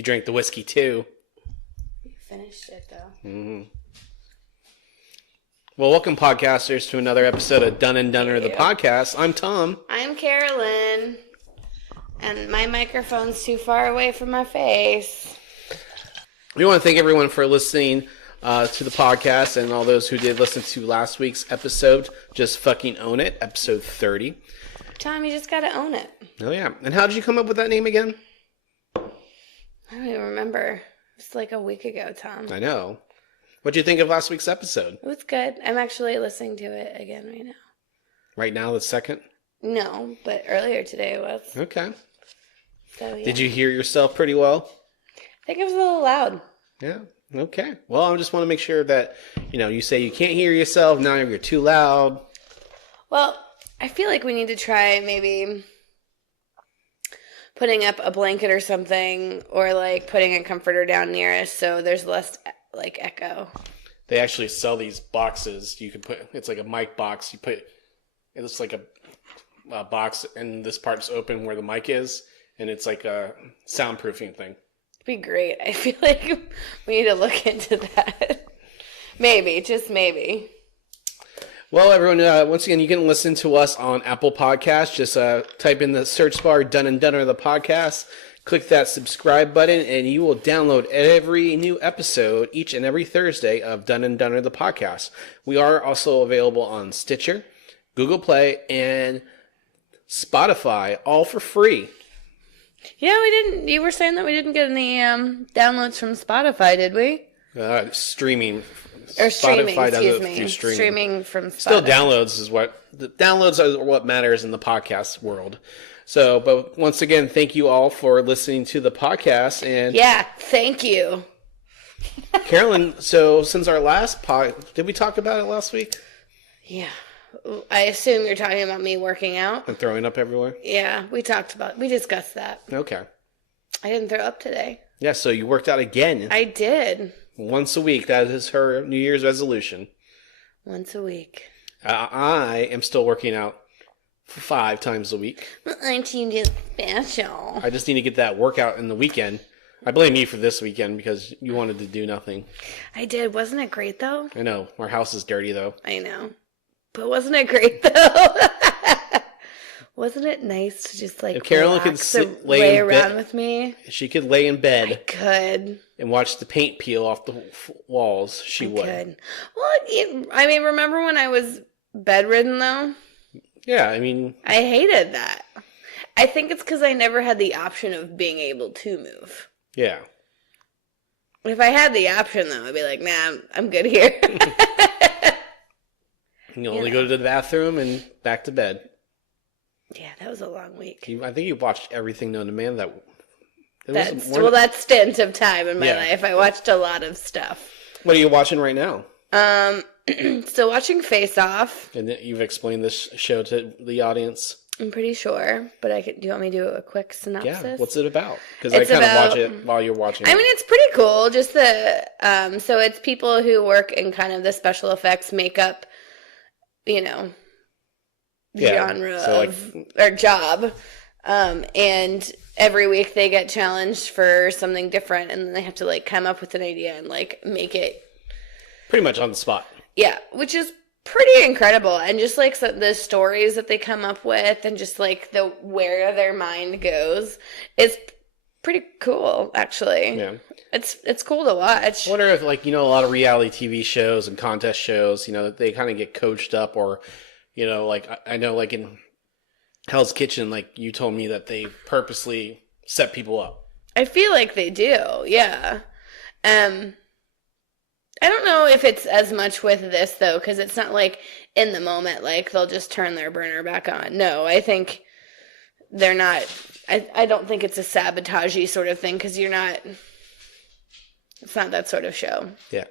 You drank the whiskey too. You finished it though. Mm-hmm. Well, welcome podcasters to another episode of Dunn and Dunner, the podcast. I'm Tom. I'm Carolyn. And my microphone's too far away from my face. We want to thank everyone for listening to the podcast and all those who did listen to last week's episode. Just fucking own it, episode 30. Tom, you just gotta own it. Oh, yeah. And how did you come up with that name again? I don't even remember. It's like a week ago, Tom. I know. What'd you think of last week's episode? It was good. I'm actually listening to it again right now. Right now, the second? No, but earlier today it was. Okay. So, yeah. Did you hear yourself pretty well? I think it was a little loud. Yeah. Okay. Well, I just want to make sure that, you say you can't hear yourself. Now you're too loud. Well, I feel like we need to try maybe putting up a blanket or something, or like putting a comforter down near us so there's less like echo. They actually sell these boxes. You can put, it's like a mic box. It looks like a box, and this part's open where the mic is, and it's like a soundproofing thing. It'd be great. I feel like we need to look into that. Maybe, just maybe. Well, everyone, once again, you can listen to us on Apple Podcasts. Just type in the search bar, Dunn and Dunner, the podcast. Click that subscribe button, and you will download every new episode each and every Thursday of Dunn and Dunner, the podcast. We are also available on Stitcher, Google Play, and Spotify, all for free. Yeah, we didn't. You were saying that we didn't get any downloads from Spotify, did we? Streaming. Or streaming, Spotify does excuse it me. through Streaming from Spotify. Still, downloads are what matters in the podcast world. So, but once again, thank you all for listening to the podcast. And yeah, thank you. Carolyn, so since our last did we talk about it last week? Yeah. I assume you're talking about me working out. And throwing up everywhere? Yeah, we discussed that. Okay. I didn't throw up today. Yeah, so you worked out again. I did. Once a week. That is her New Year's resolution. Once a week. I am still working out 5 times a week. I'm just special. I just need to get that workout in the weekend. I blame you for this weekend because you wanted to do nothing. I did. Wasn't it great, though? I know. Our house is dirty, though. I know. But wasn't it great, though? Wasn't it nice to just, like, if Carolyn could lay around with me? She could lay in bed. I could. And watch the paint peel off the walls. She would. Could. Well, remember when I was bedridden, though? Yeah, I mean... I hated that. I think it's because I never had the option of being able to move. Yeah. If I had the option, though, I'd be like, nah, I'm good here. You only go to the bathroom and back to bed. Yeah, that was a long week. I think you watched everything known to man that stint of time in my life. I watched a lot of stuff. What are you watching right now? Still watching Face Off. And you've explained this show to the audience? I'm pretty sure, but do you want me to do a quick synopsis? Yeah, what's it about? Because I kind of watch it while you're watching it. I mean, it's pretty cool. Just so it's people who work in kind of the special effects makeup, genre or job. And every week they get challenged for something different, and then they have to like come up with an idea and like make it pretty much on the spot. Yeah, which is pretty incredible. And just like the stories that they come up with, and just like where their mind goes, is pretty cool. Actually, yeah, it's cool to watch. I wonder if a lot of reality TV shows and contest shows, they kind of get coached up, or I know in Hell's Kitchen, you told me that they purposely set people up. I feel like they do, yeah. I don't know if it's as much with this, though, because it's not in the moment, they'll just turn their burner back on. No, I think they're not, I don't think it's a sabotage-y sort of thing, because it's not that sort of show. Yeah.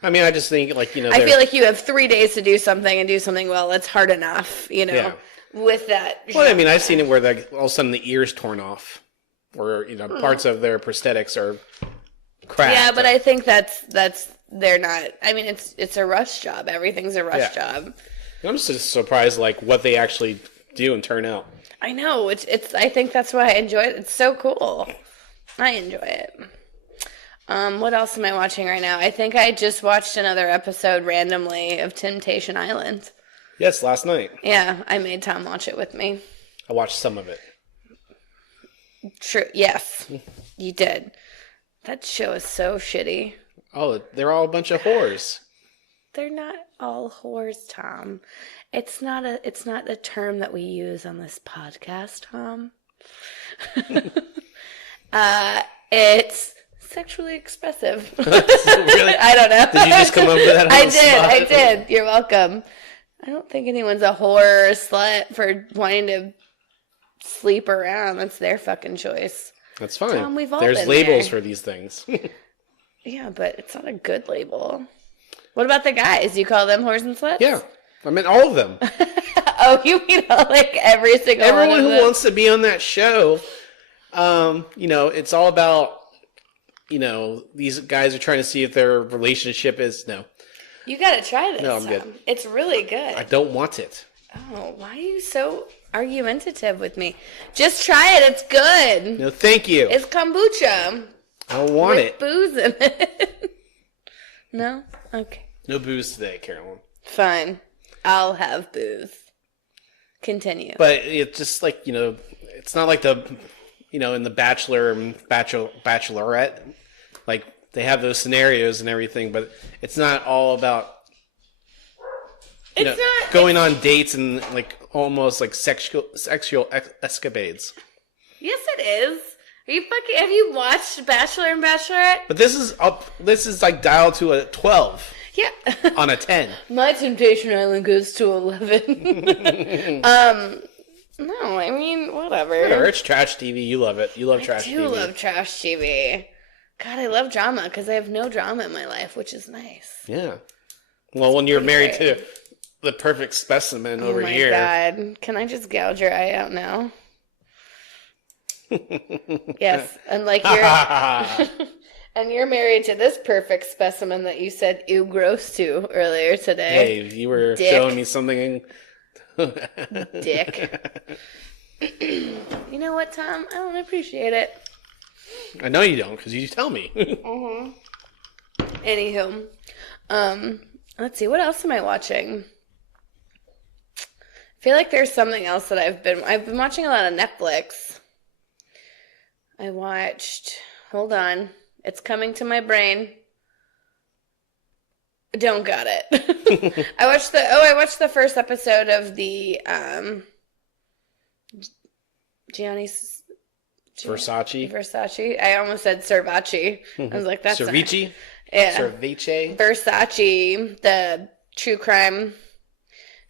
I mean, I just think, I feel like you have 3 days to do something and do something well. It's hard enough, Yeah. With that. Well, I mean, I've seen it where all of a sudden the ear's torn off, or parts of their prosthetics are cracked. Yeah, but I think they're not. I mean, it's a rush job. Everything's a rush job. I'm just surprised, what they actually do and turn out. I know. It's. I think that's why I enjoy it. It's so cool. I enjoy it. What else am I watching right now? I think I just watched another episode randomly of Temptation Island. Yes, last night. Yeah, I made Tom watch it with me. I watched some of it. True. Yes, you did. That show is so shitty. Oh, they're all a bunch of whores. They're not all whores, Tom. It's not a term that we use on this podcast, Tom. It's sexually expressive. Really? I don't know. Did you just come up with that on the spot? I did. You're welcome. I don't think anyone's a whore or a slut for wanting to sleep around. That's their fucking choice. That's fine. Tom, we've all There's been labels there. for these things. Yeah, but it's not a good label. What about the guys? You call them whores and sluts? Yeah. I mean, all of them. Oh, you mean like every single Everyone one of who them? wants to be on that show, it's all about, these guys are trying to see if their relationship is, no. You gotta try this. No, I'm Tom. good. It's really good. I don't want it. Oh, why are you so argumentative with me? Just try it. It's good. No, thank you. It's kombucha. I don't want with it. booze in it. No? Okay. No booze today, Carolyn. Fine. I'll have booze. Continue. But it's just like, it's not like the, in the Bachelor and Bachelorette, like they have those scenarios and everything, but it's not all about, going on dates and like almost like sexual escapades. Yes, it is. Have you watched Bachelor and Bachelorette? But this is like dialed to a 12 Yeah. on a 10. My Temptation Island goes to 11. No, I mean, whatever. It's trash TV. You love it. You love trash TV. I do love trash TV. God, I love drama because I have no drama in my life, which is nice. Yeah. Well, when you're married to the perfect specimen over here. Oh my God. Can I just gouge your eye out now? Yes. And like you're... And you're married to this perfect specimen that you said ew gross to earlier today. Hey, you were Dick. showing me something. Dick. You know what, Tom? I don't appreciate it. I know you don't, because you tell me. Anywho, let's see. What else am I watching? I feel like there's something else that I've been watching a lot of Netflix. I watched. Hold on. It's coming to my brain. Don't got it. I watched the first episode of the Gianni's Versace. I almost said Cervace. I was like, that's Cervici? Yeah. Cervice? Versace, the true crime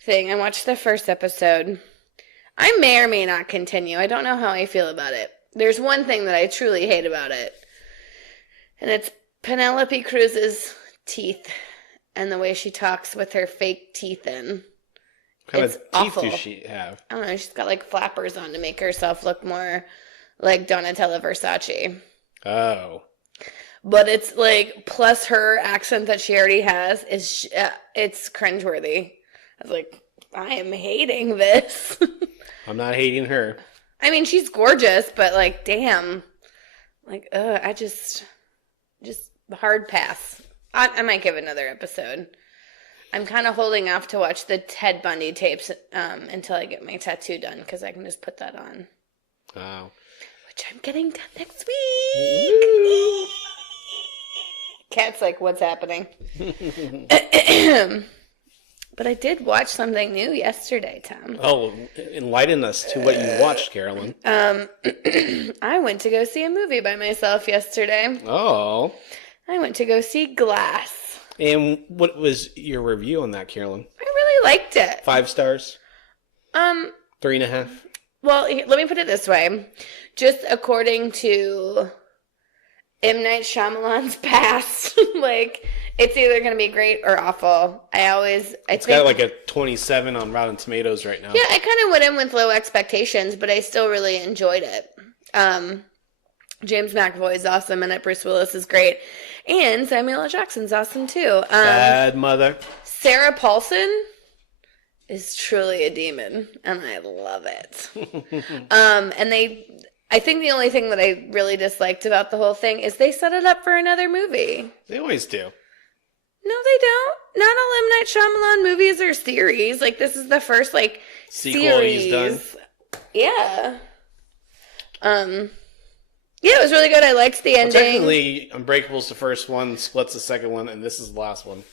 thing. I watched the first episode. I may or may not continue. I don't know how I feel about it. There's one thing that I truly hate about it. And it's Penelope Cruz's teeth and the way she talks with her fake teeth in. What kind It's of teeth awful. does she have? I don't know. She's got like flappers on to make herself look more like Donatella Versace. Oh. But it's like, plus her accent that she already has, it's cringeworthy. I was like, I am hating this. I'm not hating her. I mean, she's gorgeous, but like, damn. Like, I just hard pass. I might give another episode. I'm kind of holding off to watch the Ted Bundy tapes until I get my tattoo done, because I can just put that on. Oh. Which I'm getting done next week. Cat's like, what's happening? But I did watch something new yesterday, Tom. Oh, enlighten us to what you watched, Carolyn. I went to go see a movie by myself yesterday. Oh. I went to go see Glass. And what was your review on that, Carolyn? I really liked it. 5 stars? 3.5? Well, let me put it this way. Just according to M. Night Shyamalan's past, like, it's either going to be great or awful. It's got like a 27 on Rotten Tomatoes right now. Yeah, I kind of went in with low expectations, but I still really enjoyed it. James McAvoy is awesome, and Bruce Willis is great. And Samuel L. Jackson's awesome, too. Bad mother. Sarah Paulson is truly a demon, and I love it. And I think the only thing that I really disliked about the whole thing is they set it up for another movie. They always do. No, they don't. Not all M. Night Shyamalan movies are series. Like, this is the first, like, Sequel series. he's done. Yeah. Yeah, it was really good. I liked the ending. Technically, Unbreakable's the first one, Split's the second one, and this is the last one.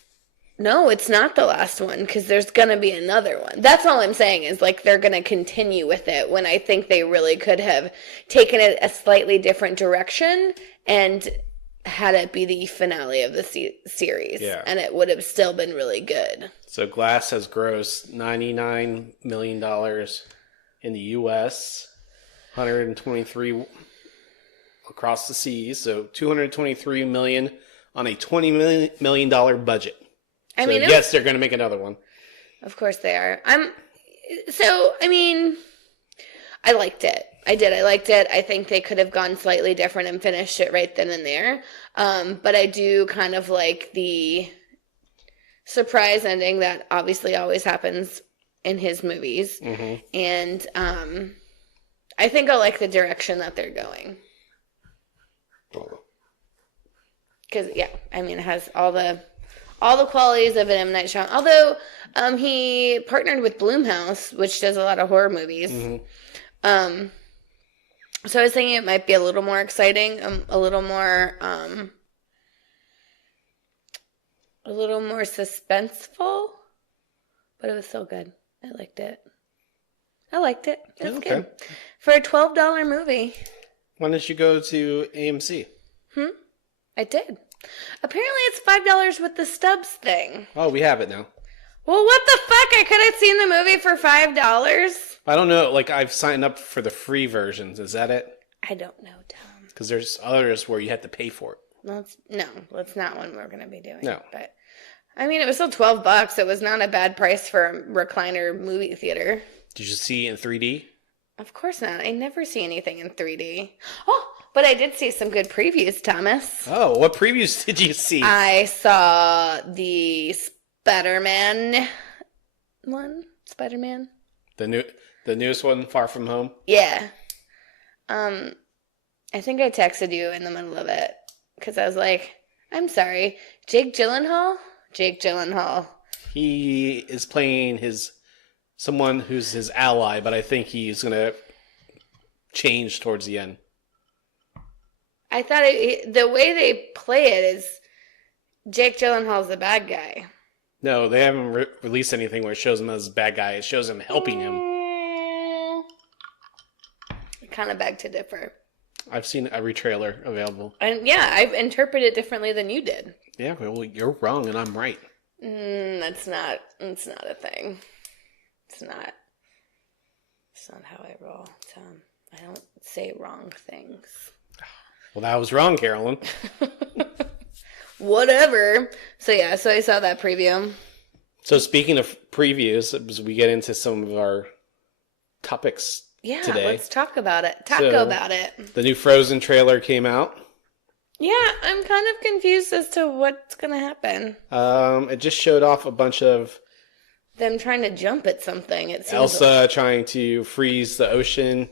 No, it's not the last one, because there's going to be another one. That's all I'm saying is, like, they're going to continue with it when I think they really could have taken it a slightly different direction and had it be the finale of the series. Yeah. And it would have still been really good. So Glass has grossed $99 million in the U.S., 123 across the seas, so $223 million on a $20 million budget. I mean, yes, they're going to make another one. Of course they are. I liked it. I did. I liked it. I think they could have gone slightly different and finished it right then and there. But I do kind of like the surprise ending that obviously always happens in his movies. Mm-hmm. And I think I like the direction that they're going. Because, yeah, I mean, it has all the qualities of an M. Night Shyamalan. Although he partnered with Blumhouse, which does a lot of horror movies. Mm-hmm. So I was thinking it might be a little more exciting, a little more suspenseful. But it was still good. I liked it. It was good. For a $12 movie. Why didn't you go to AMC? I did. Apparently it's $5 with the Stubs thing. Oh, we have it now. Well, what the fuck? I could have seen the movie for $5. I don't know. Like, I've signed up for the free versions. Is that it? I don't know, Tom. Because there's others where you have to pay for it. That's not one we're going to be doing. No. But, I mean, it was still $12. It was not a bad price for a recliner movie theater. Did you see it in 3D? Of course not. I never see anything in 3D. Oh, but I did see some good previews, Thomas. Oh, what previews did you see? I saw the Spider-Man one. Spider-Man. The newest one, Far From Home? Yeah. I think I texted you in the middle of it. Because I was like, I'm sorry. Jake Gyllenhaal? Jake Gyllenhaal. He is playing someone who's his ally, but I think he's going to change towards the end. I thought the way they play it is Jake Gyllenhaal's the bad guy. No, they haven't released anything where it shows him as a bad guy. It shows him helping him. I kind of beg to differ. I've seen every trailer available. And yeah, I've interpreted it differently than you did. Yeah, well, you're wrong and I'm right. That's not a thing. It's not how I roll, Tom. I don't say wrong things. Well, that was wrong, Carolyn. Whatever. So I saw that preview. So speaking of previews, as we get into some of our topics today. Let's talk about it. About it. The new Frozen trailer came out. Yeah, I'm kind of confused as to what's going to happen. It just showed off a bunch of them trying to jump at something. It seems Elsa trying to freeze the ocean.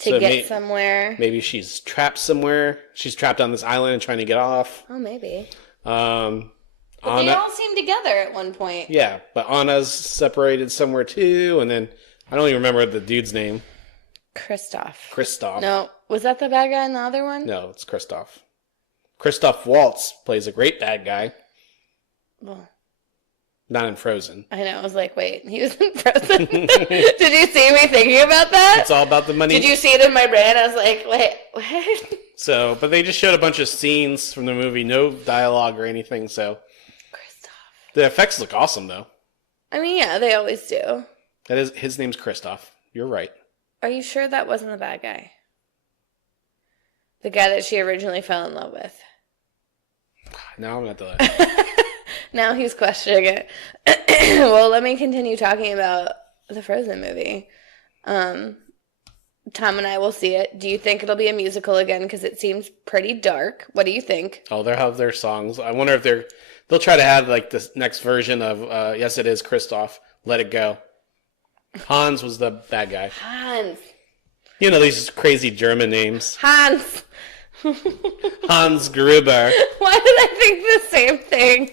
To get somewhere. Maybe she's trapped somewhere. She's trapped on this island and trying to get off. Oh, maybe. But they all seem together at one point. Yeah, but Anna's separated somewhere too, and then I don't even remember the dude's name. Kristoff. No, was that the bad guy in the other one? No, it's Kristoff. Christoph Waltz plays a great bad guy. Well, not in Frozen. I know. I was like, wait, he was in Frozen? Did you see me thinking about that? It's all about the money. Did you see it in my brain? I was like, wait, what? So, but they just showed a bunch of scenes from the movie, no dialogue or anything, so. Kristoff. The effects look awesome, though. I mean, yeah, they always do. His name's Kristoff. You're right. Are you sure that wasn't the bad guy? The guy that she originally fell in love with. Now I'm at the Now he's questioning it. Well, let me continue talking about the Frozen movie. Tom and I will see it. Do you think it'll be a musical again? Because it seems pretty dark. What do you think? Oh, they'll have their songs. I wonder if they'll try to have like this next version of Yes, It Is Kristoff. Let It Go. Hans was the bad guy. Hans. You know these crazy German names. Hans. Hans Gruber. Why did I think the same thing?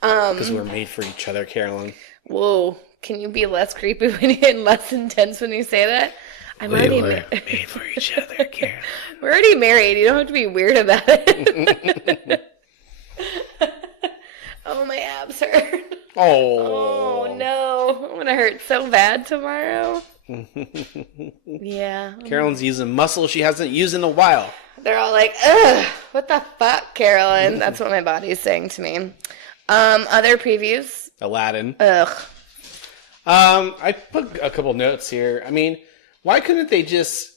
Because we're made for each other, Carolyn. Whoa. Can you be less creepy and less intense when you say that? I'm already made for each other, Carolyn. We're already married. You don't have to be weird about it. Oh, my abs hurt. Oh, no. I'm going to hurt so bad tomorrow. Yeah. Carolyn's using muscle she hasn't used in a while. They're all like, ugh, what the fuck, Carolyn? That's what my body's saying to me. Other previews? Aladdin. Ugh. I put a couple notes here. I mean, why couldn't they just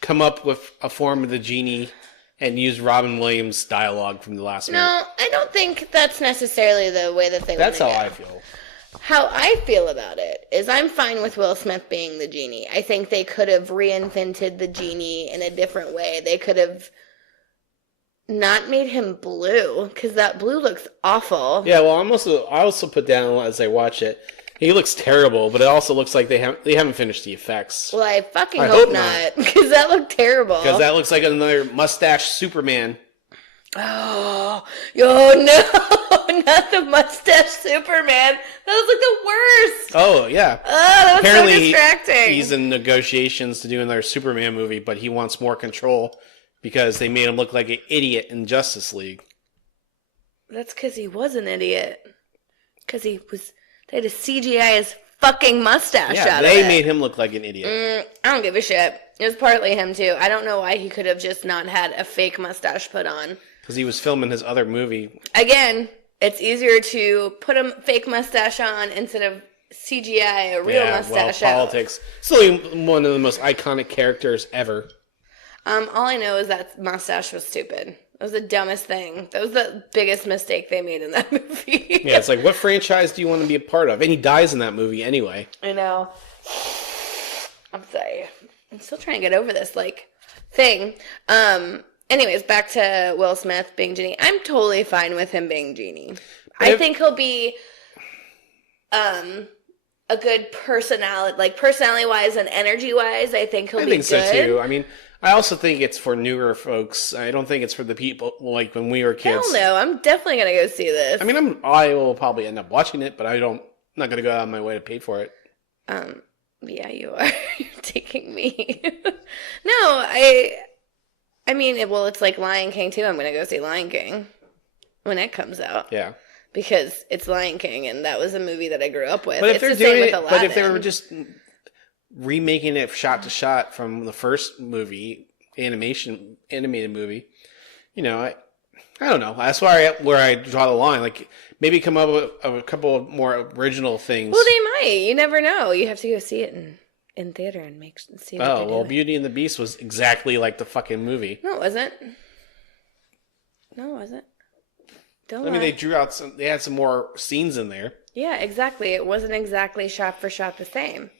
come up with a form of the genie and use Robin Williams' dialogue from the last movie? No, I don't think that's necessarily the way that they That's want to how go. I feel. How I feel about it is I'm fine with Will Smith being the genie. I think they could have reinvented the genie in a different way. They could have not made him blue, because that blue looks awful. Yeah, well, I also put down as I watch it, he looks terrible, but it also looks like they haven't finished the effects. Well, I fucking hope not, because that looked terrible. Because that looks like another mustache Superman. Oh, no, not the mustache Superman. That was like the worst. Oh, yeah. Oh, that was Apparently, so distracting. he's in negotiations to do another Superman movie, but he wants more control because they made him look like an idiot in Justice League. That's because he was an idiot. Because they had to CGI his fucking mustache out of it. Yeah, they made him look like an idiot. I don't give a shit. It was partly him, too. I don't know why he could have just not had a fake mustache put on. Because he was filming his other movie. Again, it's easier to put a fake mustache on instead of CGI a real mustache out. Politics. Still one of the most iconic characters ever. All I know is that mustache was stupid. That was the dumbest thing. That was the biggest mistake they made in that movie. Yeah, it's like, what franchise do you want to be a part of? And he dies in that movie anyway. I know. I'm sorry. I'm still trying to get over this, thing. Anyways, back to Will Smith being Genie. I'm totally fine with him being Genie. I think he'll be a good personality, personality-wise and energy-wise. I think he'll be good. I think so, too. I mean, I also think it's for newer folks. I don't think it's for the people, like, when we were kids. Hell no. I'm definitely going to go see this. I mean, I will probably end up watching it, but I'm not going to go out of my way to pay for it. Yeah, you are. You're taking me. No, I mean, it's like Lion King, too. I'm going to go see Lion King when it comes out. Yeah. Because it's Lion King, and that was a movie that I grew up with. But if if they were just remaking it shot to shot from the first movie, animated movie, I don't know. That's where I draw the line. Like, maybe come up with a couple of more original things. Well, they might. You never know. You have to go see it in theater and see what they're doing. Beauty and the Beast was exactly like the fucking movie. No, it wasn't. Don't lie. They had some more scenes in there. Yeah, exactly. It wasn't exactly shot for shot the same.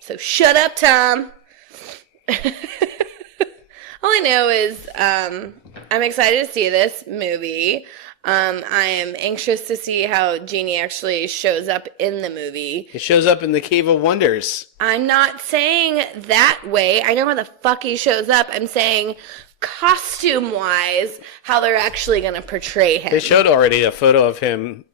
So shut up, Tom. All I know is I'm excited to see this movie. I am anxious to see how Genie actually shows up in the movie. It shows up in the Cave of Wonders. I'm not saying that way. I know how the fuck he shows up. I'm saying costume-wise, how they're actually going to portray him. They showed already a photo of him,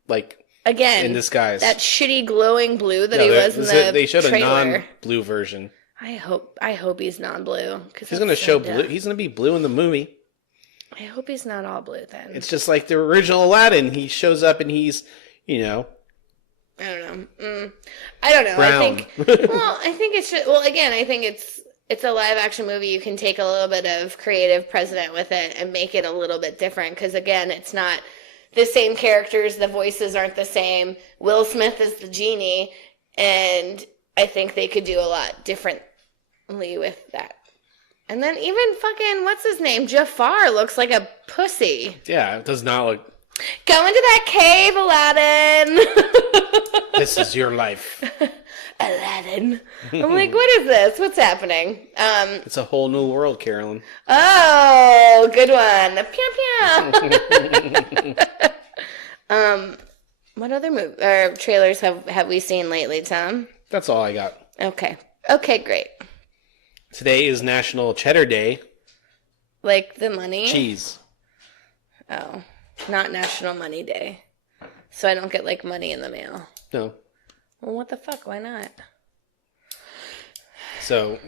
again, in disguise. That shitty glowing blue that he was in the trailer. They showed a non-blue version. I hope he's non-blue. He's going to show blue. He's going to be blue in the movie. I hope he's not all blue then. It's just like the original Aladdin. He shows up and he's, I don't know. I don't know. Brown. I think it's just, again, I think it's a live action movie. You can take a little bit of creative precedent with it and make it a little bit different. Because again, it's not the same characters. The voices aren't the same. Will Smith is the genie. And I think they could do a lot differently with that. And then even fucking, what's his name? Jafar looks like a pussy. Yeah, it does not look... Go into that cave, Aladdin. This is your life. Aladdin. I'm like, what is this? What's happening? It's a whole new world, Carolyn. Oh, good one. Pew, pew. What other trailers have we seen lately, Tom? That's all I got. Okay. Okay, great. Today is National Cheddar Day. Like the money? Cheese. Oh, not National Money Day. So I don't get, like, money in the mail. No. Well, what the fuck? Why not? So,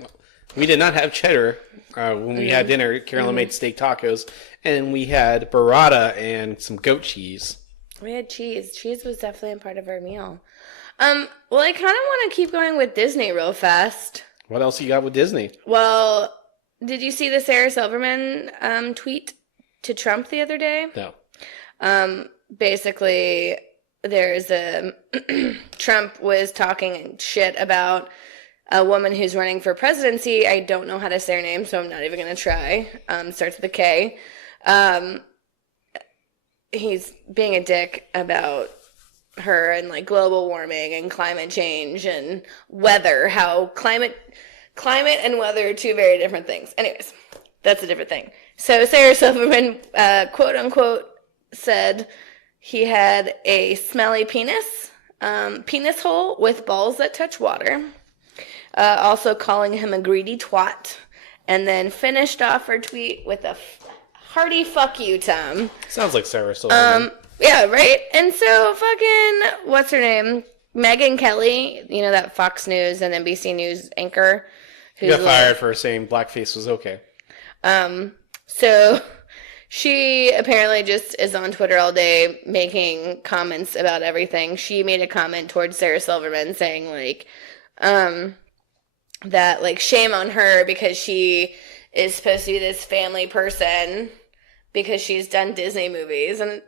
we did not have cheddar when we had dinner. Carolyn made steak tacos, and we had burrata and some goat cheese. We had cheese. Cheese was definitely a part of our meal. Well, I kind of want to keep going with Disney real fast. What else you got with Disney? Well, did you see the Sarah Silverman tweet to Trump the other day? No. Basically, there's a Trump was talking shit about a woman who's running for presidency. I don't know how to say her name, so I'm not even going to try. Starts with a K. He's being a dick about her and, like, global warming and climate change and weather, how climate and weather are two very different things. Anyways, that's a different thing. So Sarah Silverman, quote unquote, said he had a smelly penis hole with balls that touch water, also calling him a greedy twat, and then finished off her tweet with a hearty fuck you, Tom. Sounds like Sarah Silverman. Yeah, right? And so fucking, what's her name? Megyn Kelly, you know, that Fox News and NBC News anchor. Who got fired for saying blackface was okay. So she apparently just is on Twitter all day making comments about everything. She made a comment towards Sarah Silverman saying, like, that, like, shame on her because she is supposed to be this family person because she's done Disney movies. And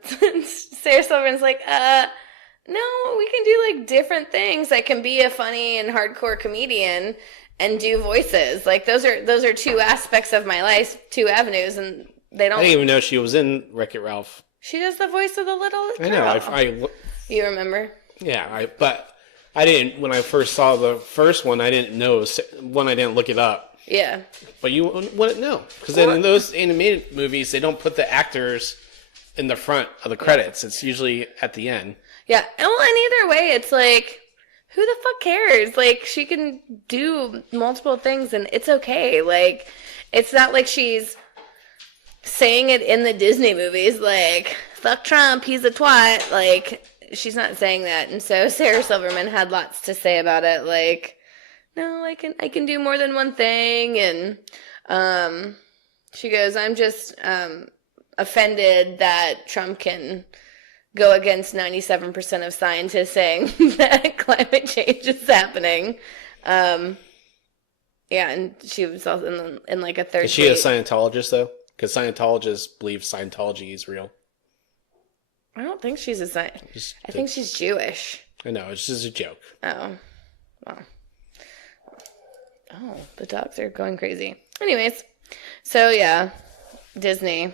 Sarah Silverman's like, no, we can do, like, different things. I can be a funny and hardcore comedian and do voices. Like, those are two aspects of my life, two avenues, and they don't... I didn't even know she was in Wreck-It Ralph. She does the voice of the little girl. I know. You remember? Yeah, but I didn't... When I first saw the first one, I didn't know... One, I didn't look it up. Yeah. But you wouldn't know. Because then in those animated movies, they don't put the actors in the front of the credits. It's usually at the end. Yeah. Well, and either way, it's like, who the fuck cares? Like, she can do multiple things and it's okay. Like, it's not like she's saying it in the Disney movies, like, fuck Trump, he's a twat. Like, she's not saying that. And so Sarah Silverman had lots to say about it. Like, no, I can do more than one thing. And she goes, I'm just offended that Trump can go against 97% of scientists saying that climate change is happening. Yeah, and she was also in like a third. Is she a Scientologist, though? Because Scientologists believe Scientology is real. I don't think she's a Scientologist. I think she's Jewish. I know, it's just a joke. Oh. Well. Oh, the dogs are going crazy. Anyways, so yeah, Disney.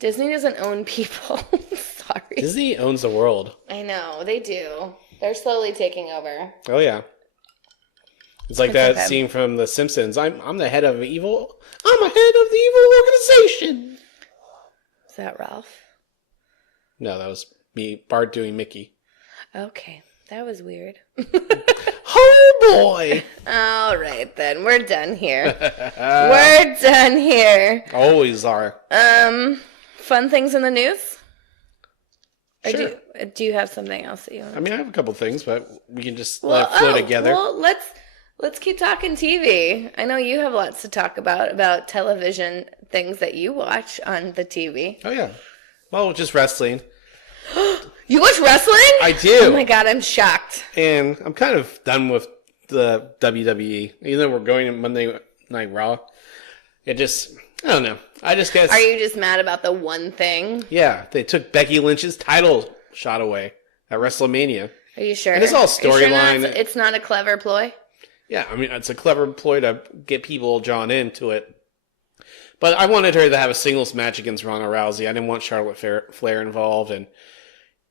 Disney doesn't own people. Sorry. Disney owns the world. I know, they do. They're slowly taking over. Oh, yeah. It's like that scene from The Simpsons. I'm the head of evil. I'm a head of the evil organization. Is that Ralph? No, that was me, Bart doing Mickey. Okay, that was weird. Oh, boy. All right, then. We're done here. We're done here. Always are. Fun things in the news? Sure. Or do you have something else that you want to... I mean, I have a couple things, but we can just let it flow together. Well, let's keep talking TV. I know you have lots to talk about television things that you watch on the TV. Oh, yeah. Well, just wrestling. You watch wrestling? I do. Oh my god, I'm shocked. And I'm kind of done with the WWE. Even though we're going to Monday Night Raw, it just, I don't know. I just guess. Are you just mad about the one thing? Yeah, they took Becky Lynch's title shot away at WrestleMania. Are you sure? And it's all storyline. Sure it's not a clever ploy? Yeah, I mean, it's a clever ploy to get people drawn into it. But I wanted her to have a singles match against Ronda Rousey. I didn't want Charlotte Flair involved. And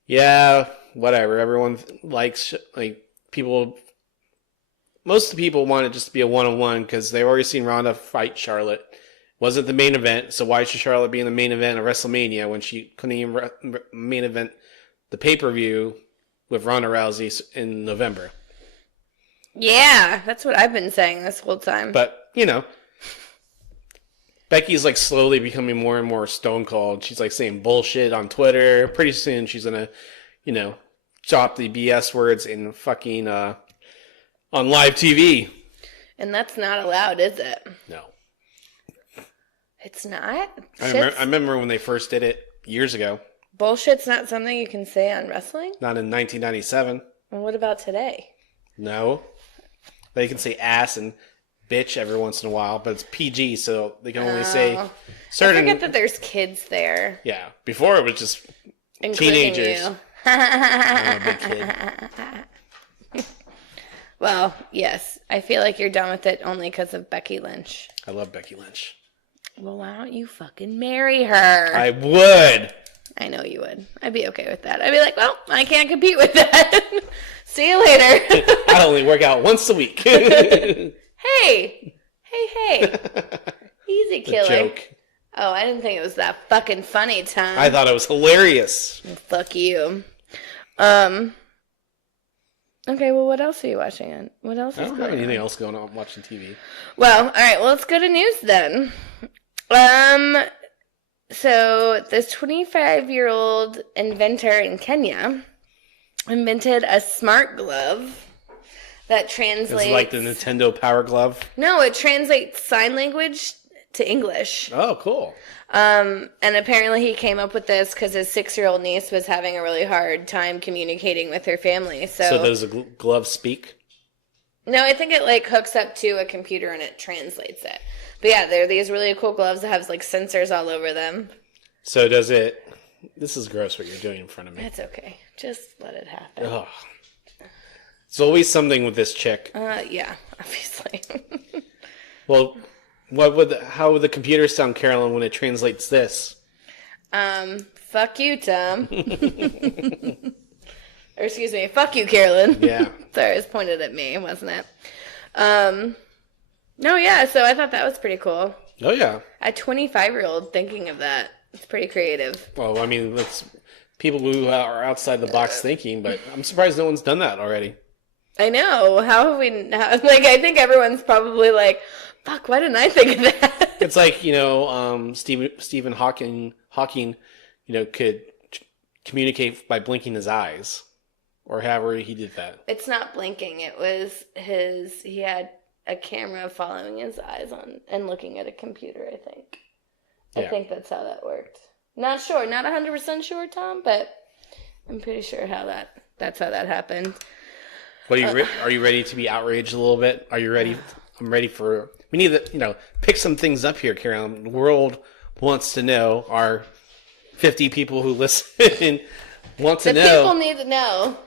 yeah, whatever. Everyone likes, like, people. Most of the people want it just to be a one-on-one because they've already seen Ronda fight Charlotte. Wasn't the main event, so why should Charlotte be in the main event of WrestleMania when she couldn't even main event the pay-per-view with Ronda Rousey in November? Yeah, that's what I've been saying this whole time. But, you know, Becky's like slowly becoming more and more stone cold. She's like saying bullshit on Twitter. Pretty soon she's gonna, you know, drop the BS words in fucking on live TV. And that's not allowed, is it? No. It's not? I remember when they first did it years ago. Bullshit's not something you can say on wrestling? Not in 1997. And what about today? No. They can say ass and bitch every once in a while, but it's PG, so they can only say certain... I forget that there's kids there. Yeah. Before it was just Including teenagers. you. I'm a big kid. Well, yes. I feel like you're done with it only because of Becky Lynch. I love Becky Lynch. Well, why don't you fucking marry her? I would. I know you would. I'd be okay with that. I'd be like, well, I can't compete with that. See you later. I only work out once a week. Hey. Easy killer. Joke. Oh, I didn't think it was that fucking funny, Tom. I thought it was hilarious. Fuck you. Okay, well, what else are you watching? What else I is don't going have anything on? else going on watching TV. Well, all right. Well, let's go to news then. So this 25-year-old inventor in Kenya invented a smart glove that translates... It's like the Nintendo Power Glove? No, it translates sign language to English. Oh, cool. And apparently he came up with this because his 6-year-old niece was having a really hard time communicating with her family. So does the glove speak? No, I think it like hooks up to a computer and it translates it. But yeah, they're these really cool gloves that have like sensors all over them. So does it... This is gross what you're doing in front of me. It's okay. Just let it happen. Ugh. It's always something with this chick. Yeah, obviously. Well, how would the computer sound, Carolyn, when it translates this? Fuck you, Tom. Or excuse me, fuck you, Carolyn. Yeah. Sorry, it was pointed at me, wasn't it? No, yeah, so I thought that was pretty cool. Oh, yeah. A 25-year-old thinking of that. It's pretty creative. Well, I mean, that's people who are outside the box thinking, but I'm surprised no one's done that already. I know. How have we... like, I think everyone's probably like, fuck, why didn't I think of that? It's like, Stephen Hawking, could communicate by blinking his eyes. Or however he did that. It's not blinking. It was he had a camera following his eyes on and looking at a computer, I think. Yeah. I think that's how that worked. Not sure. Not 100% sure, Tom, but I'm pretty sure that's how that happened. What are you ready to be outraged a little bit? Are you ready? I'm ready for... We need to, pick some things up here, Carolyn. The world wants to know. Our 50 people who listen want to know. The people need to know.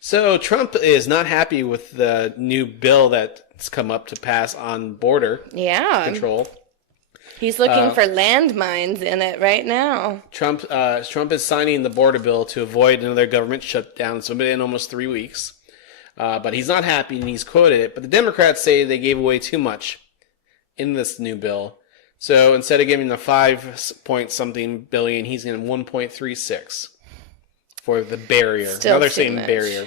So Trump is not happy with the new bill that's come up to pass on border control. He's looking for landmines in it right now. Trump is signing the border bill to avoid another government shutdown. It's been in almost 3 weeks. But he's not happy, and he's quoted it. But the Democrats say they gave away too much in this new bill. So instead of giving the 5-point-something billion, he's getting 1.36 for the barrier. Still now they're too saying much. Barrier.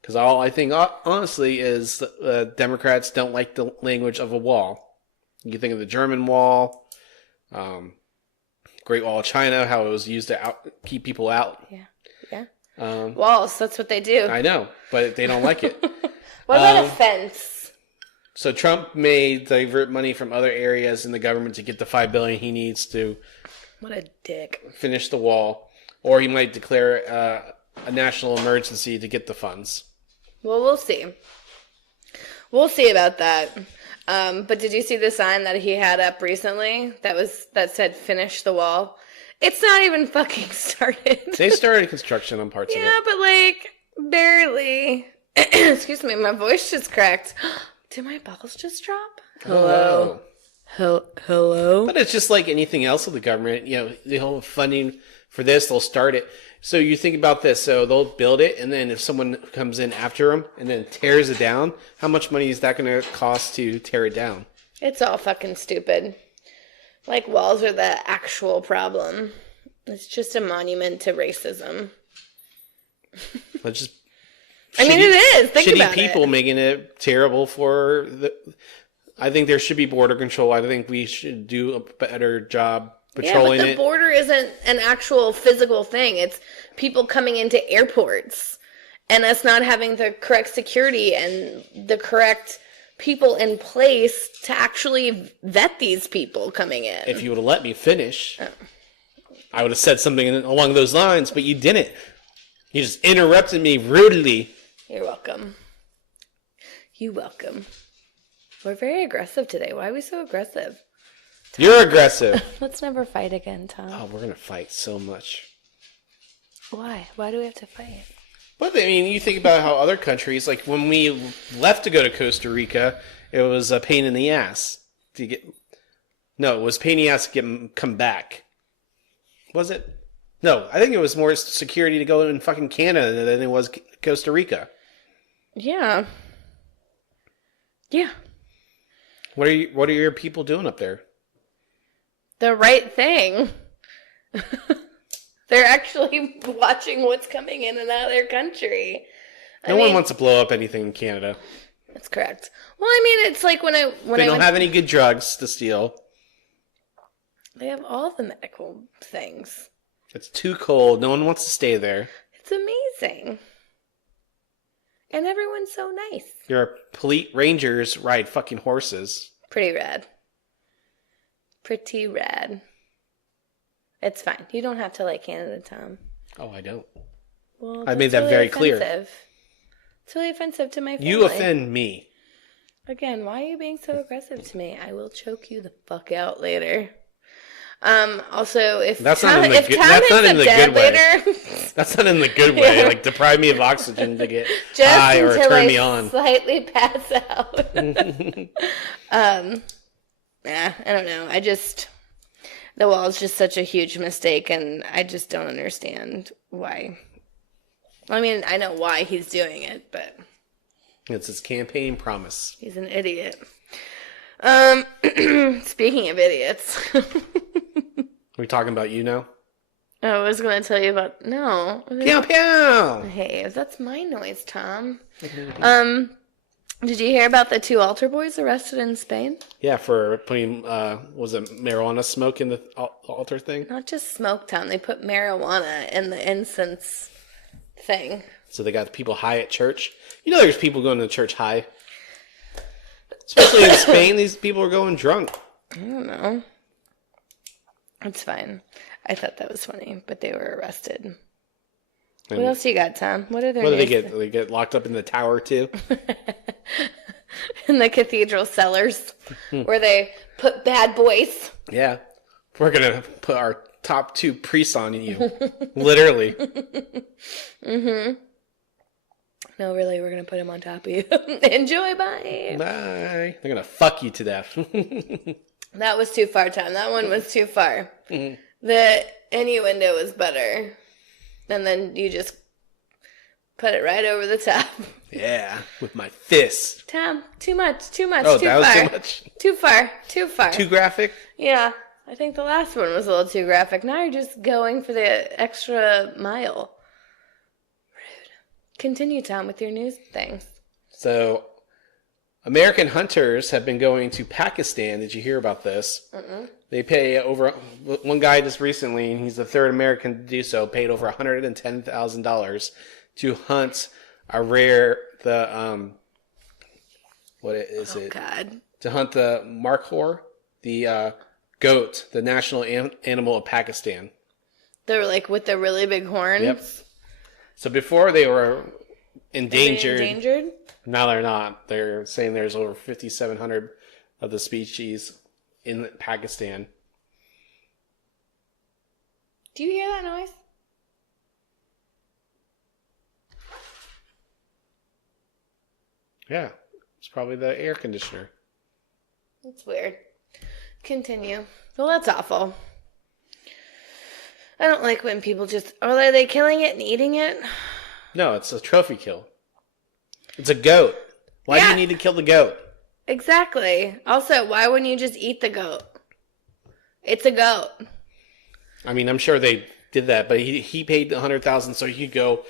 Because all I think, honestly, is Democrats don't like the language of a wall. You think of the German Wall, Great Wall of China, how it was used to keep people out. Yeah. Walls, that's what they do. I know, but they don't like it. What about a fence? So Trump may divert money from other areas in the government to get the $5 billion he needs to What a dick. finish the wall, or he might declare a national emergency to get the funds. Well, we'll see. We'll see about that. But did you see the sign that he had up recently that said "Finish the wall"? It's not even fucking started. They started construction on parts of it. Yeah, but like barely. Excuse me, my voice just cracked. Did my balls just drop? Hello. Hello. But it's just like anything else with the government. The whole funding for this, they'll start it. So you think about this. So they'll build it, and then if someone comes in after them and then tears it down, how much money is that going to cost to tear it down? It's all fucking stupid. Like, walls are the actual problem. It's just a monument to racism. Let's just I mean, it is. Think shitty about people it. making it terrible for the. I think there should be border control. I think we should do a better job patrolling but the border isn't an actual physical thing. It's people coming into airports and us not having the correct security and the correct people in place to actually vet these people coming in. If you would have let me finish, I would have said something along those lines, but you didn't. You just interrupted me rudely. You're welcome. You're welcome. We're very aggressive today. Why are we so aggressive? Tom, You're aggressive. Let's never fight again, Tom. Oh, we're going to fight so much. Why? Why do we have to fight? But, I mean, you think about how other countries, like when we left to go to Costa Rica, it was a pain in the ass to get... No, it was a pain in the ass to come back. Was it? No, I think it was more security to go in fucking Canada than it was Costa Rica. Yeah. Yeah. What are your people doing up there? The right thing. They're actually watching what's coming in and out of their country. No one wants to blow up anything in Canada. That's correct. Well, I mean, it's like when they don't have any good drugs to steal. They have all the medical things. It's too cold. No one wants to stay there. It's amazing. And everyone's so nice. Your police rangers ride fucking horses. Pretty rad. Pretty rad. It's fine. You don't have to like Canada, Tom. Oh, I don't. Well, I made that really clear. It's really offensive to my family. You offend me. Again, why are you being so aggressive to me? I will choke you the fuck out later. Also, if that's Tom, not in the good, that's not in the good way. Later, that's not in the good way. Yeah. Like deprive me of oxygen to get just high or until turn I me on. Slightly pass out. I don't know. The wall is just such a huge mistake, and I just don't understand why. I mean, I know why he's doing it, but it's his campaign promise. He's an idiot. Speaking of idiots. Are we talking about you now? I was going to tell you about... No. Pew, pew! Hey, that's my noise, Tom. Did you hear about the 2 altar boys arrested in Spain? Yeah, for putting, was it marijuana smoke in the altar thing? Not just smoke, Tom. They put marijuana in the incense thing. So they got people high at church? You know there's people going to church high. Especially in Spain, these people are going drunk. I don't know. It's fine. I thought that was funny, but they were arrested. And what else you got, Tom? What are their names? What do they get? They get locked up in the tower, too? In the cathedral cellars, where they put bad boys. Yeah. We're going to put our top 2 priests on you. Literally. Mm-hmm. No, really, we're going to put them on top of you. Enjoy, bye. Bye. They're going to fuck you to death. That was too far, Tom. That one was too far. Mm-hmm. The innuendo was better. And then you just put it right over the top. Yeah, with my fist. Tom, too much. Oh, too that far. was too much? Too far. Too graphic? Yeah. I think the last one was a little too graphic. Now you're just going for the extra mile. Rude. Continue, Tom, with your news things. So, American hunters have been going to Pakistan. Did you hear about this? Mm-mm. They pay over... One guy just recently, and he's the 3rd American to do so, paid over $110,000 to hunt a rare... what is it? Oh, God. To hunt the markhor, the goat, the national animal of Pakistan. They're like with the really big horns? Yep. So before they were endangered. Are they endangered? Now they're not. They're saying there's over 5,700 of the species in Pakistan. Do you hear that noise? Yeah. It's probably the air conditioner. That's weird. Continue. Well, that's awful. I don't like when people just... Are they killing it and eating it? No, it's a trophy kill. It's a goat. Why do you need to kill the goat? Exactly. Also, why wouldn't you just eat the goat? It's a goat. I mean, I'm sure they did that, but he paid $100,000 so he could go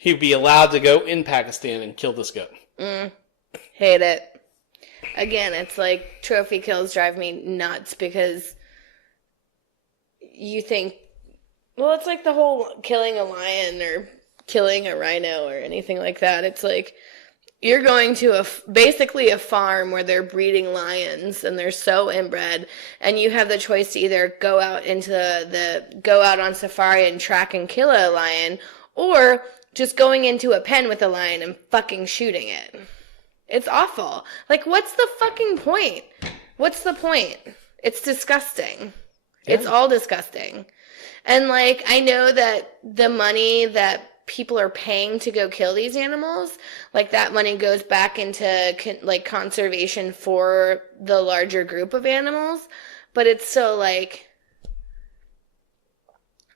he'd be allowed to go in Pakistan and kill this goat. Hate it. Again, it's like trophy kills drive me nuts because you think, well, it's like the whole killing a lion or killing a rhino or anything like that. It's like you're going to basically a farm where they're breeding lions and they're so inbred, and you have the choice to either go out on safari and track and kill a lion, or just going into a pen with a lion and fucking shooting it. It's awful. Like, what's the fucking point? What's the point? It's disgusting. Yeah. It's all disgusting. And, like, I know that the money that people are paying to go kill these animals, like, that money goes back into, like, conservation for the larger group of animals. But it's so, like,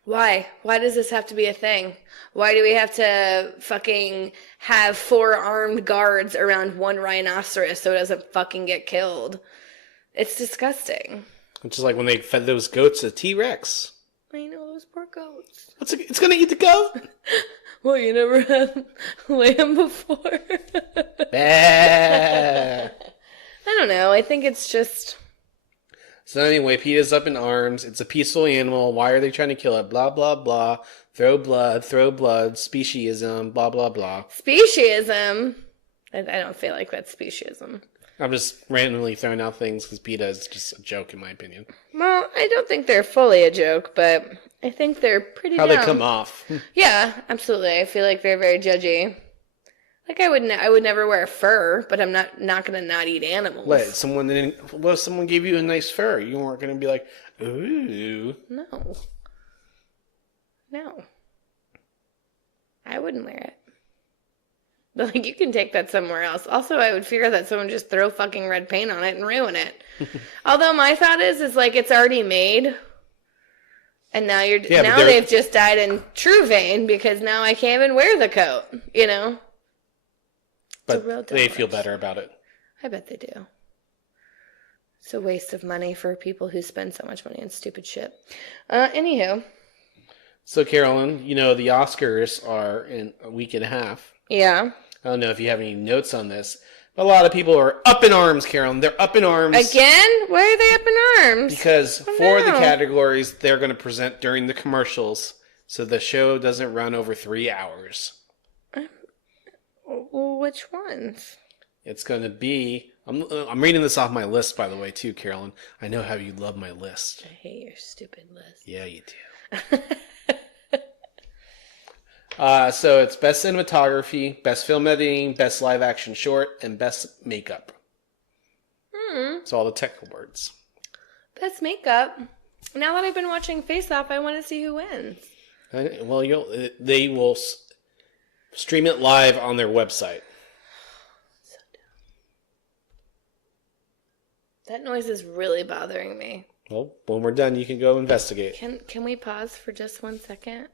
why? Why does this have to be a thing? Why do we have to fucking have 4 armed guards around one rhinoceros so it doesn't fucking get killed? It's disgusting. It's just like when they fed those goats a T-Rex. I know, those poor goats. It's gonna eat the goat? Well, you never had lamb before. Bah. I don't know. I think it's just... So anyway, PETA's up in arms. It's a peaceful animal. Why are they trying to kill it? Blah, blah, blah. Throw blood, speciesism, blah, blah, blah. Speciesism? I don't feel like that's speciesism. I'm just randomly throwing out things because PETA is just a joke, in my opinion. Well, I don't think they're fully a joke, but I think they're pretty How dumb. they come off. Yeah, absolutely. I feel like they're very judgy. Like, I would never wear fur, but I'm not gonna not eat animals. What if someone gave you a nice fur? You weren't gonna be like, ooh. No. I wouldn't wear it. But, like, you can take that somewhere else. Also, I would fear that someone just throw fucking red paint on it and ruin it. Although my thought is like, it's already made. And now they've just died in true vain because now I can't even wear the coat, you know? But they feel better about it. I bet they do. It's a waste of money for people who spend so much money on stupid shit. Anywho. So, Carolyn, you know, the Oscars are in a week and a half. Yeah. I don't know if you have any notes on this. But a lot of people are up in arms, Carolyn. They're up in arms. Again? Why are they up in arms? Because for the categories they're going to present during the commercials, so the show doesn't run over 3 hours. Well, which ones? It's going to be... I'm reading this off my list, by the way, too, Carolyn. I know how you love my list. I hate your stupid list. Yeah, you do. So it's Best Cinematography, Best Film Editing, Best Live Action Short, and Best Makeup. It's all the technical words. Best Makeup. Now that I've been watching Face Off, I want to see who wins. Well, they will stream it live on their website. So dumb. That noise is really bothering me. Well, when we're done, you can go investigate. Can we pause for just 1 second?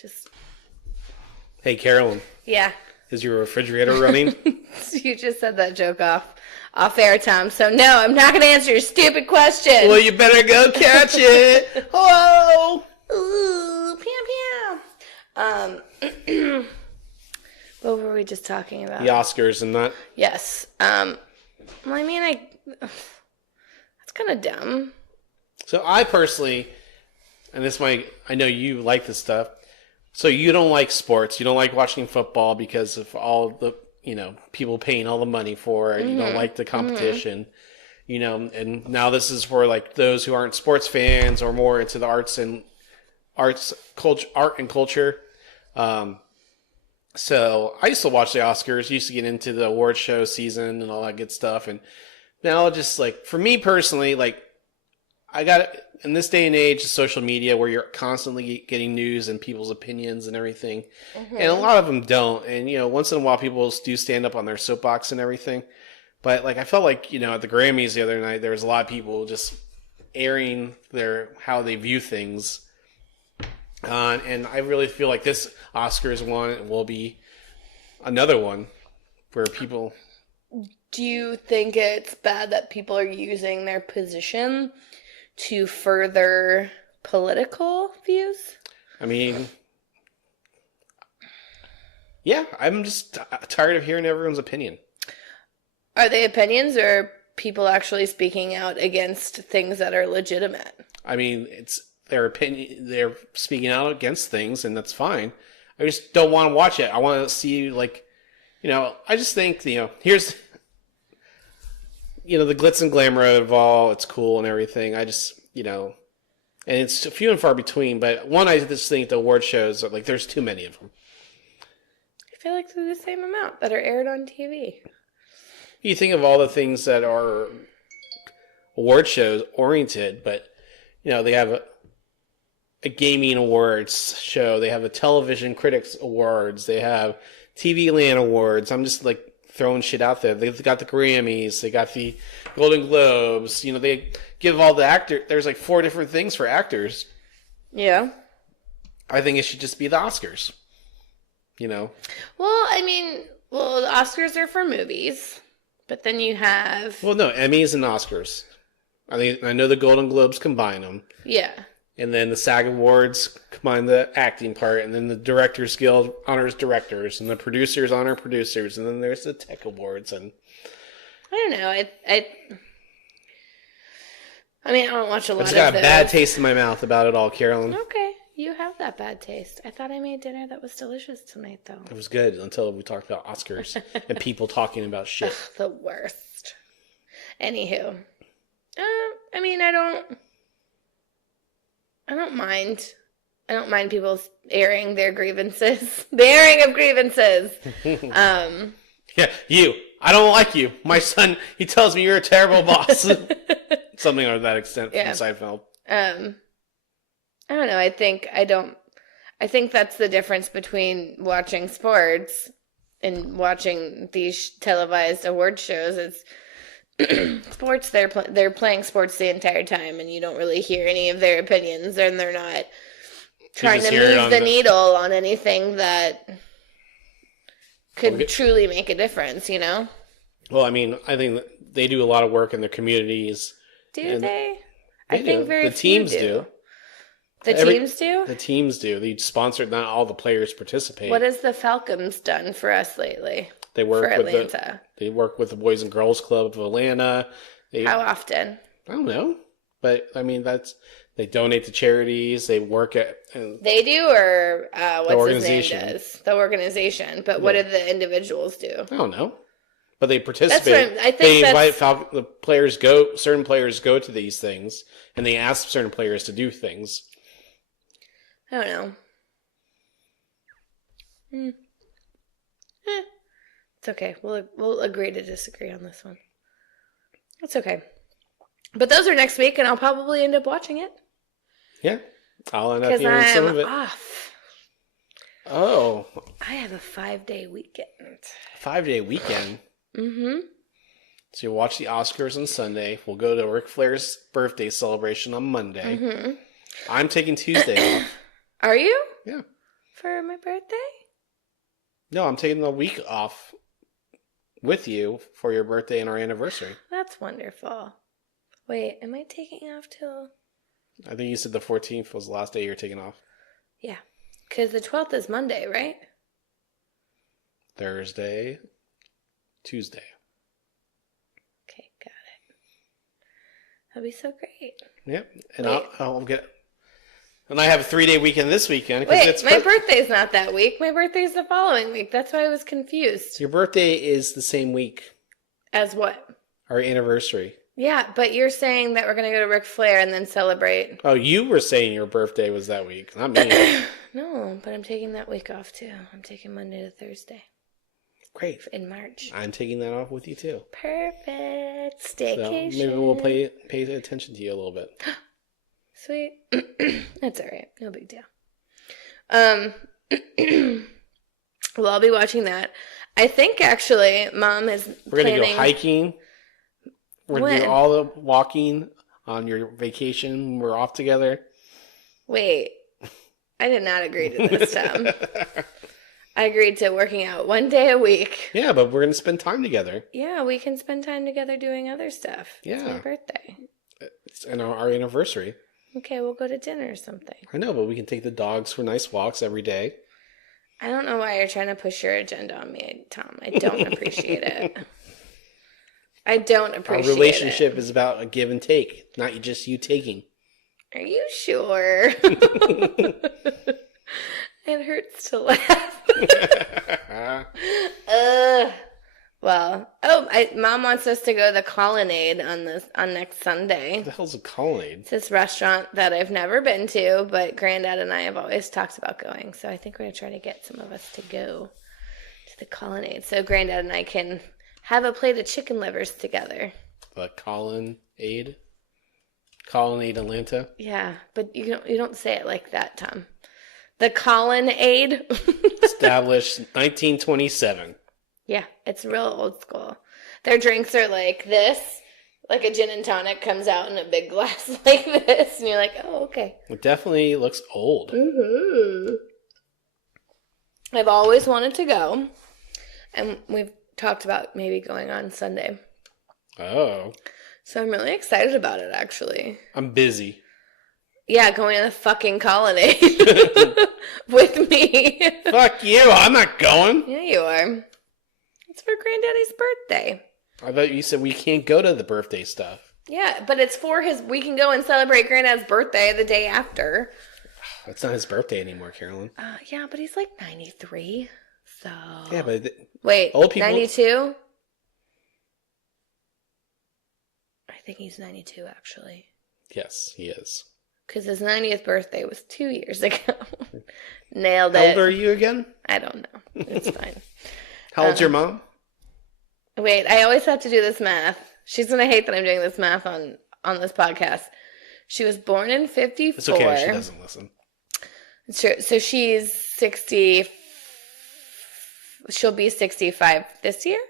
Just. Hey, Carolyn. Yeah. Is your refrigerator running? You just said that joke off air, Tom. So no, I'm not going to answer your stupid question. Well, you better go catch it. Hello. Ooh, pew pew. What were we just talking about? The Oscars and that. Yes. Well, I mean, that's kind of dumb. So I personally, and I know you like this stuff. So you don't like sports. You don't like watching football because of all the, people paying all the money for it. Mm-hmm. You don't like the competition, and now this is for like those who aren't sports fans or more into the art and culture. So I used to watch the Oscars, used to get into the award show season and all that good stuff. And now just like, for me personally, like I got in this day and age of social media where you're constantly getting news and people's opinions and everything. Mm-hmm. And a lot of them don't. And, once in a while people do stand up on their soapbox and everything. But like, I felt like, at the Grammys the other night, there was a lot of people just airing how they view things. And I really feel like this Oscars one will be another one where people... Do you think it's bad that people are using their position to further political views? I mean, Yeah, I'm just tired of hearing everyone's opinion. Are they opinions or people actually speaking out against things that are legitimate? I mean, it's their opinion. They're speaking out against things, and that's fine. I just don't want to watch it. I want to see, like, I just think, here's, the glitz and glamour of all. It's cool and everything. I just, and it's few and far between. But one, I just think the award shows are like there's too many of them. I feel like they're the same amount that are aired on TV. You think of all the things that are award shows oriented, but they have a gaming awards show. They have a television critics awards. They have TV Land awards. I'm just like throwing shit out there. They've got the Grammys. They got the Golden Globes. They give all the actors. There's like 4 different things for actors. Yeah. I think it should just be the Oscars. Well, the Oscars are for movies, but then you have. Well, no, Emmys and Oscars. I know the Golden Globes combine them. Yeah. And then the SAG Awards combine the acting part, and then the Directors Guild honors directors, and the producers honor producers, and then there's the Tech Awards. And I don't know. I don't watch a lot of those. I just got a bad taste in my mouth about it all, Carolyn. Okay, you have that bad taste. I thought I made dinner that was delicious tonight, though. It was good until we talked about Oscars and people talking about shit. Ugh, the worst. Anywho, I don't mind. I don't mind people airing their grievances. The airing of grievances. Yeah, you. I don't like you. My son, he tells me you're a terrible boss. Something of that extent from Seinfeld. I don't know. I think that's the difference between watching sports and watching these televised award shows. It's sports. They're playing sports the entire time, and you don't really hear any of their opinions, and they're not trying to move the needle on anything that could truly make a difference. Well, I think that they do a lot of work in their communities. Do they? I think the teams do. The teams do? The teams do. They sponsor, not all the players participate. What has the Falcons done for us lately? They work for Atlanta. They work with the Boys and Girls Club of Atlanta. How often? I don't know. But, they donate to charities. They work at... They do, or what's his name does? The organization. But what do the individuals do? I don't know. But they participate. I think they invite the players certain players go to these things, and they ask certain players to do things. I don't know. It's okay. We'll agree to disagree on this one. It's okay. But those are next week, and I'll probably end up watching it. Yeah. I'll end up hearing some of it. Because I'm off. Oh. I have a 5-day weekend. 5-day weekend? Mm-hmm. So you watch the Oscars on Sunday. We'll go to Ric Flair's birthday celebration on Monday. Mm-hmm. I'm taking Tuesday off. Are you? Yeah. For my birthday? No, I'm taking the week off with you for your birthday and our anniversary. That's wonderful. Wait, am I taking off till... I think you said the 14th was the last day you're taking off. Yeah. Because the 12th is Monday, right? Thursday, Tuesday. Okay, got it. That'll be so great. Yep. And I'll get... And I have a 3-day weekend this weekend. Wait, my birthday's not that week. My birthday's the following week. That's why I was confused. Your birthday is the same week. As what? Our anniversary. Yeah, but you're saying that we're going to go to Ric Flair and then celebrate. Oh, you were saying your birthday was that week. Not me. No, but I'm taking that week off too. I'm taking Monday to Thursday. Great. In March. I'm taking that off with you too. Perfect. Staycation. So maybe we'll pay attention to you a little bit. Sweet. That's all right. No big deal. Well, I'll be watching that. I think actually, Mom is We're going to go hiking. We're going to do all the walking on your vacation. We're off together. Wait. I did not agree to this, Tom. I agreed to working out 1 day a week. Yeah, but we're going to spend time together. Yeah, we can spend time together doing other stuff. Yeah. It's my birthday. It's our anniversary. Okay, we'll go to dinner or something. I know, but we can take the dogs for nice walks every day. I don't know why you're trying to push your agenda on me, Tom. I don't appreciate it. I don't appreciate it. Our relationship is about a give and take, not just you taking. Are you sure? It hurts to laugh. Mom wants us to go to the Colonnade on next Sunday. What the hell's a Colonnade? It's this restaurant that I've never been to, but Granddad and I have always talked about going. So I think we're going to try to get some of us to go to the Colonnade. So Granddad and I can have a plate of chicken livers together. The Colonnade? Colonnade Atlanta? Yeah, but you don't say it like that, Tom. The Colonnade. Established 1927. Yeah, it's real old school. Their drinks are like this. Like a gin and tonic comes out in a big glass like this. And you're like, oh, okay. It definitely looks old. Mm-hmm. I've always wanted to go. And we've talked about maybe going on Sunday. Oh. So I'm really excited about it, actually. I'm busy. Yeah, going to the fucking Colonnade with me. Fuck you, I'm not going. Yeah, you are. It's for Granddaddy's birthday. I thought you said we can't go to the birthday stuff. Yeah, but it's for we can go and celebrate Granddad's birthday the day after. It's not his birthday anymore, Carolyn. Yeah, but he's like 93, so... Yeah, but... Wait, old people... 92? I think he's 92, actually. Yes, he is. Because his 90th birthday was 2 years ago. Nailed it. How old are you again? I don't know. It's fine. How old's your mom? Wait, I always have to do this math. She's going to hate that I'm doing this math on this podcast. She was born in 54. It's okay if she doesn't listen. So she's 60. She'll be 65 this year.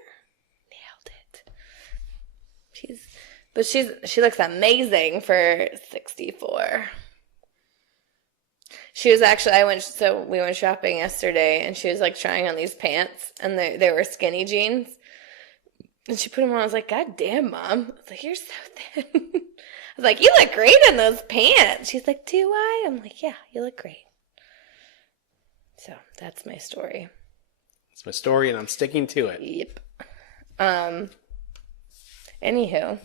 Nailed it. She looks amazing for 64. She was actually, we went shopping yesterday, and she was like trying on these pants, and they were skinny jeans. And she put them on. I was like, God damn, Mom. I was like, you're so thin. I was like, you look great in those pants. She's like, do I? I'm like, yeah, you look great. So that's my story. It's my story, and I'm sticking to it. Yep. Anywho.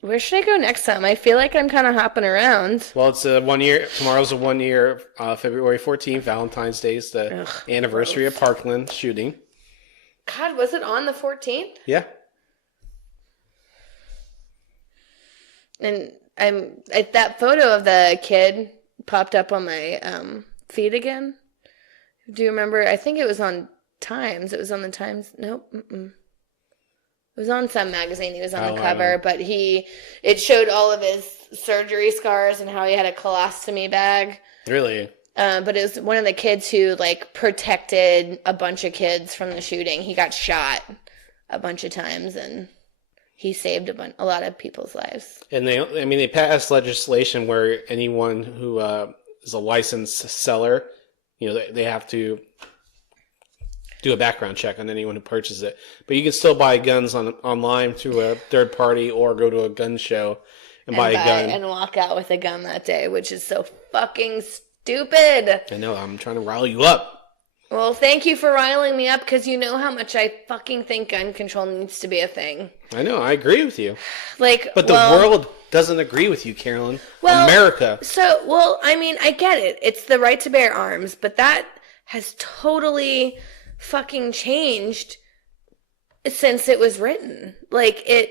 Where should I go next time? I feel like I'm kind of hopping around. Well, it's 1 year. Tomorrow's a 1 year. February 14th, Valentines Day is the anniversary of Parkland shooting. God, was it on the 14th? Yeah. And that photo of the kid popped up on my feed again. Do you remember? I think it was on Times. It was on the Times. Nope. It was on some magazine. He was on the cover, but it showed all of his surgery scars and how he had a colostomy bag. Really? But it was one of the kids who like protected a bunch of kids from the shooting. He got shot a bunch of times, and he saved a lot of people's lives. And they passed legislation where anyone who is a licensed seller, they have to do a background check on anyone who purchases it. But you can still buy guns online through a third party, or go to a gun show and buy a gun. And walk out with a gun that day, which is so fucking stupid. I know, I'm trying to rile you up. Well, thank you for riling me up, because you know how much I fucking think gun control needs to be a thing. I know, I agree with you. But the world doesn't agree with you, Carolyn. America. I get it. It's the right to bear arms, but that has totally fucking changed since it was written. The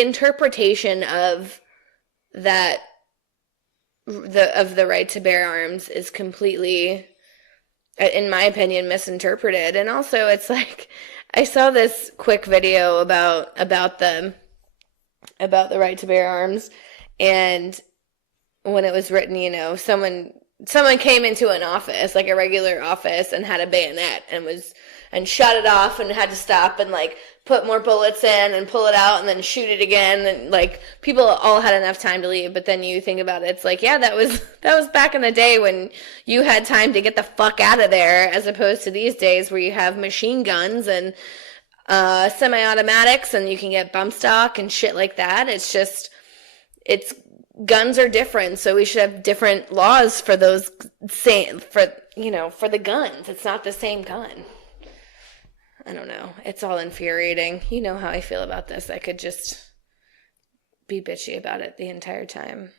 interpretation of that of the right to bear arms is completely, in my opinion, misinterpreted. And also, it's like, I saw this quick video about the right to bear arms, and when it was written, someone came into an office, like a regular office, and had a bayonet and shut it off, and had to stop and put more bullets in and pull it out and then shoot it again, and people all had enough time to leave. But then you think about it, it's like, yeah, that was back in the day when you had time to get the fuck out of there, as opposed to these days where you have machine guns and semi-automatics, and you can get bump stock and shit like that. It's guns are different, so we should have different laws for those for the guns. It's not the same gun. I don't know. It's all infuriating. You know how I feel about this. I could just be bitchy about it the entire time.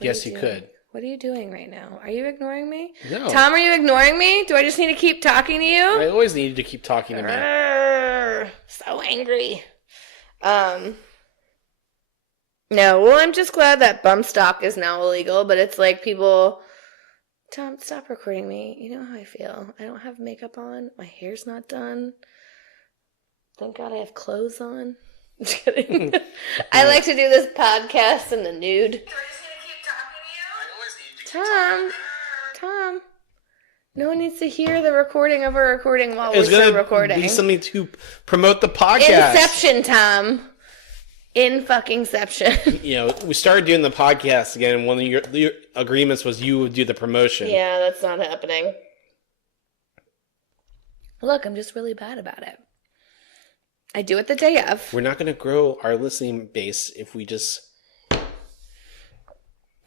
Yes, you could. What are you doing right now? Are you ignoring me? No. Tom, are you ignoring me? Do I just need to keep talking to you? I always need you to keep talking to me. So angry. No, well, I'm just glad that bump stock is now illegal, but it's like people... Tom, stop recording me. You know how I feel. I don't have makeup on. My hair's not done. Thank God I have clothes on. Just kidding. I like to do this podcast in the nude. Tom, no one needs to hear the recording of a recording while we're still recording. It's going to be something to promote the podcast. Inception, Tom. In-fucking-ception. We started doing the podcast again, and one of your agreements was you would do the promotion. Yeah, that's not happening. Look, I'm just really bad about it. I do it the day of. We're not going to grow our listening base if we just...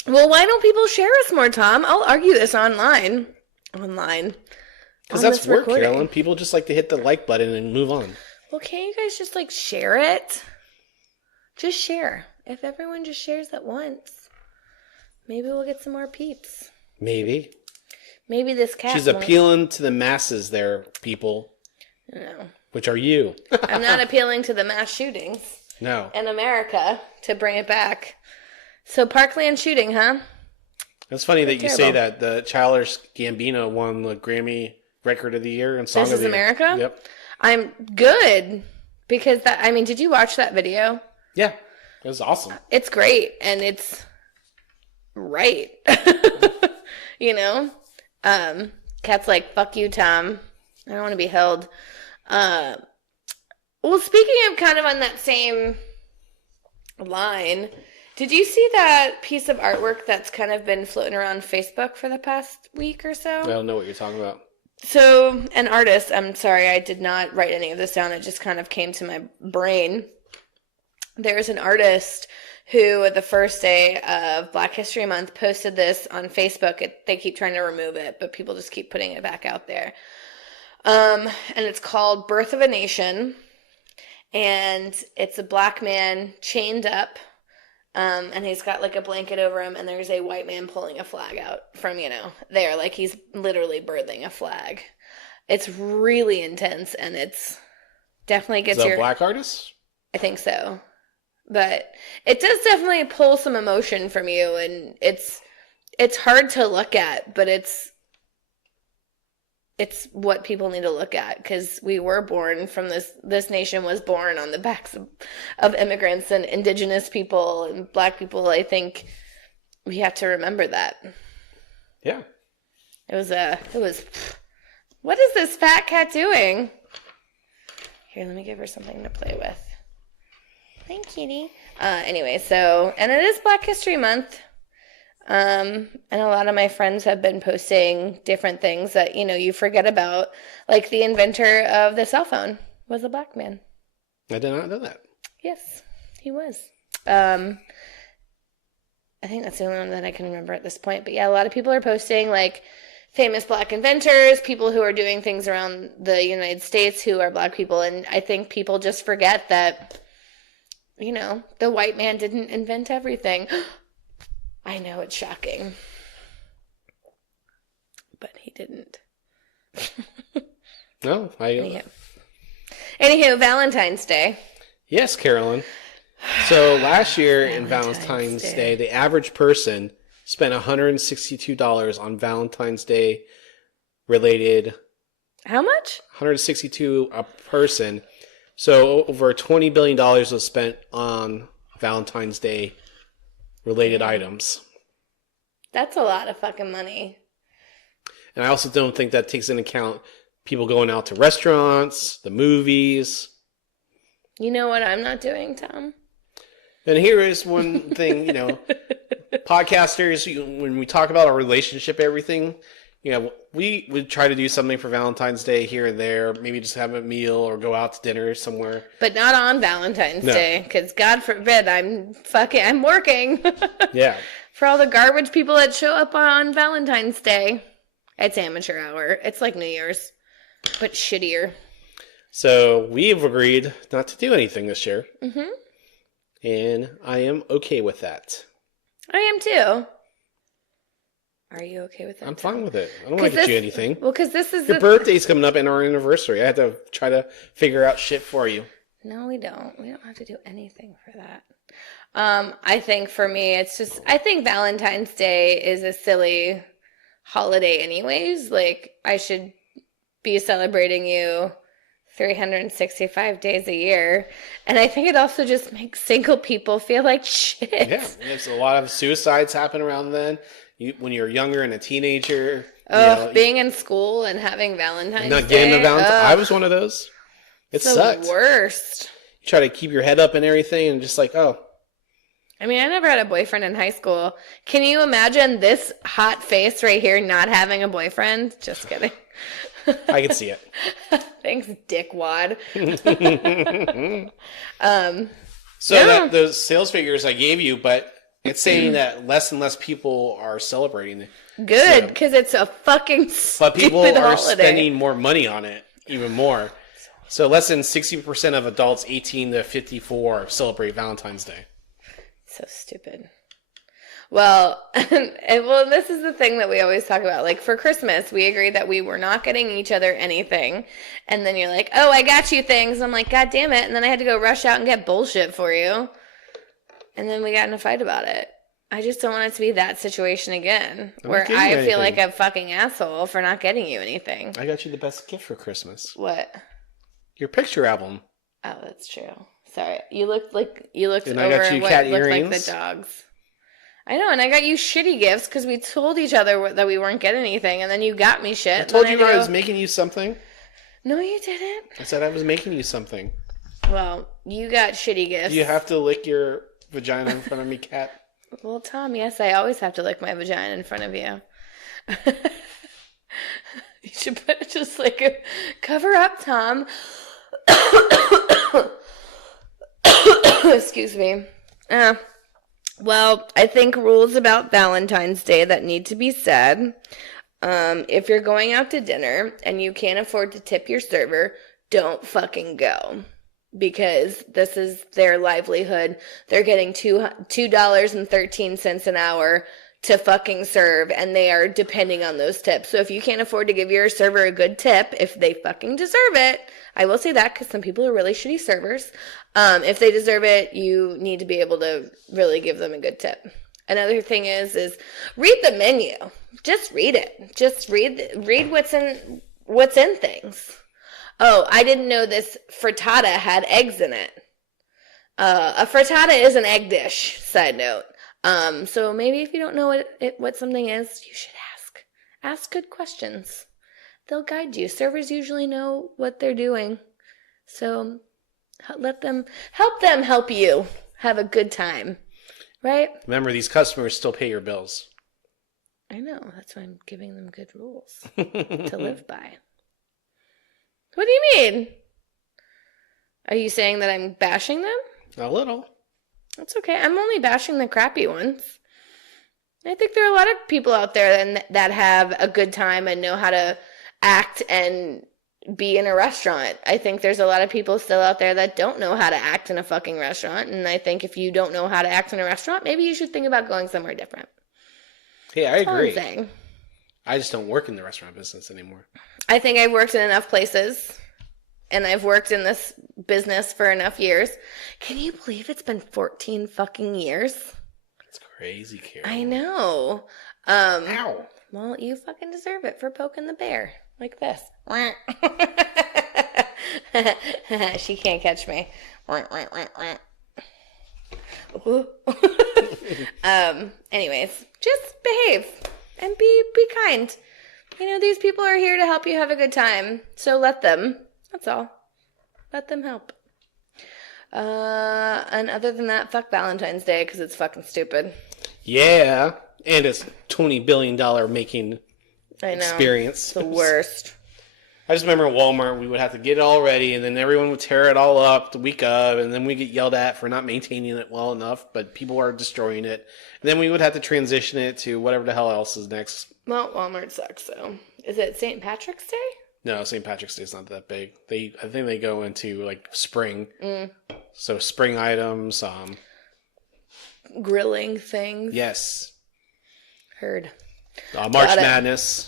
Well, why don't people share us more, Tom? I'll argue this online. Because that's work, Carolyn. People just like to hit the like button and move on. Well, can't you guys just, share it? Just share. If everyone just shares at once, maybe we'll get some more peeps. Maybe. Maybe this cat She's appealing to the masses there, people. No. Which are you. I'm not appealing to the mass shootings. No. In America, to bring it back. So Parkland shooting, huh? It's funny that you say that. The Childish Gambino won the Grammy Record of the Year and Song of the Year. This is America? Yep. I'm good. Because did you watch that video? Yeah. It was awesome. It's great. And it's right. Cat's like, fuck you, Tom. I don't want to be held. Well, speaking of kind of on that same line... Did you see that piece of artwork that's kind of been floating around Facebook for the past week or so? I don't know what you're talking about. So, an artist, I'm sorry, I did not write any of this down. It just kind of came to my brain. There's an artist who, the first day of Black History Month, posted this on Facebook. They keep trying to remove it, but people just keep putting it back out there. And it's called Birth of a Nation. And it's a black man chained up. And he's got a blanket over him, and there's a white man pulling a flag out from, there. Like he's literally birthing a flag. It's really intense, and it's definitely gets your... Is that a black artist? I think so. But it does definitely pull some emotion from you, and it's hard to look at, but it's what people need to look at, because we were born from this nation was born on the backs of immigrants and indigenous people and black people. I think we have to remember that. Yeah. It was, what is this fat cat doing? Here, let me give her something to play with. Hi, kitty. Anyway, and it is Black History Month. And a lot of my friends have been posting different things that, you forget about. Like the inventor of the cell phone was a black man. I did not know that. Yes, he was. I think that's the only one that I can remember at this point. But yeah, a lot of people are posting famous black inventors, people who are doing things around the United States who are black people. And I think people just forget that, the white man didn't invent everything. I know, it's shocking. But he didn't. No, Anywho, Valentine's Day. Yes, Carolyn. So last year in Valentine's Day, the average person spent $162 on Valentine's Day related. How much? $162 a person. So over $20 billion was spent on Valentine's Day related items. That's a lot of fucking money. And I also don't think that takes into account people going out to restaurants, the movies. You know what I'm not doing, Tom? And here is one thing, podcasters, when we talk about our relationship, everything, you know, we would try to do something for Valentine's Day here and there. Maybe just have a meal or go out to dinner somewhere. But not on Valentine's Day, because God forbid I'm working. Yeah. For all the garbage people that show up on Valentine's Day. It's amateur hour. It's like New Year's, but shittier. So we have agreed not to do anything this year. Mm-hmm. And I am okay with that. I am too. Are you okay with that? I'm fine with it. I don't want to get you anything. Well, because this is your birthday's coming up and our anniversary. I had to try to figure out shit for you. No, we don't. We don't have to do anything for that. I think for me, I think Valentine's Day is a silly holiday anyways. Like, I should be celebrating you 365 days a year. And I think it also just makes single people feel like shit. Yeah, there's a lot of suicides happen around then. When you're younger and a teenager. Being in school and having Valentine's Day. Not getting a Valentine. I was one of those. It sucked. The worst. You try to keep your head up and everything and just like, oh. I mean, I never had a boyfriend in high school. Can you imagine this hot face right here not having a boyfriend? Just kidding. I can see it. Thanks, dickwad. Those sales figures I gave you, but it's saying that less and less people are celebrating it. Good, because it's a fucking stupid But people are holiday. spending more money on it, even more. So less than 60% of adults 18 to 54 celebrate Valentine's Day. So stupid. Well, this is the thing that we always talk about. Like, for Christmas, we agreed that we were not getting each other anything. And then you're like, oh, I got you things. I'm like, God damn it. And then I had to go rush out and get bullshit for you. And then we got in a fight about it. I just don't want it to be that situation again. Where I feel like a fucking asshole for not getting you anything. I got you the best gift for Christmas. What? Your picture album. Oh, that's true. Sorry. You looked and over I got you what cat looked earrings. like the dogs. I know, and I got you shitty gifts because we told each other that we weren't getting anything, and then you got me shit. I told you I was making you something. No, you didn't. I said I was making you something. Well, you got shitty gifts. Do you have to lick your vagina in front of me, cat? Well, Tom, yes, I always have to lick my vagina in front of you. You should put just like a cover up, Tom. Excuse me. Well, I think rules about Valentine's Day that need to be said. If you're going out to dinner and you can't afford to tip your server, don't fucking go. Because this is their livelihood. They're getting $2.13 an hour to fucking serve, and they are depending on those tips. So if you can't afford to give your server a good tip, if they fucking deserve it, I will say that because some people are really shitty servers. If they deserve it, you need to be able to really give them a good tip. Another thing is read the menu. Just read it. Just read what's in things. Oh, I didn't know this frittata had eggs in it. A frittata is an egg dish, side note. So maybe if you don't know what something is, you should ask. Ask good questions. They'll guide you. Servers usually know what they're doing. So help them help you have a good time. Right? Remember, these customers still pay your bills. I know. That's why I'm giving them good rules to live by. What do you mean? Are you saying that I'm bashing them? A little. That's okay. I'm only bashing the crappy ones. I think there are a lot of people out there that have a good time and know how to act and be in a restaurant. I think there's a lot of people still out there that don't know how to act in a fucking restaurant. And I think if you don't know how to act in a restaurant, maybe you should think about going somewhere different. Yeah, I agree. That's all I'm saying. I just don't work in the restaurant business anymore. I think I've worked in enough places, and I've worked in this business for enough years. Can you believe it's been 14 fucking years? That's crazy, Carol. I know. Ow. Well, you fucking deserve it for poking the bear like this. She can't catch me. Anyways, just behave and be kind. You know, these people are here to help you have a good time. So let them. That's all. Let them help. And other than that, fuck Valentine's Day because it's fucking stupid. Yeah. And it's $20 billion making I know. experience. The worst. I just remember at Walmart, we would have to get it all ready, and then everyone would tear it all up the week of, and then we get yelled at for not maintaining it well enough, but people are destroying it. And then we would have to transition it to whatever the hell else is next. Well, Walmart sucks, so. Is it St. Patrick's Day? No, St. Patrick's Day is not that big. I think they go into, like, spring. So spring items. Grilling things. Yes. Heard. March Madness.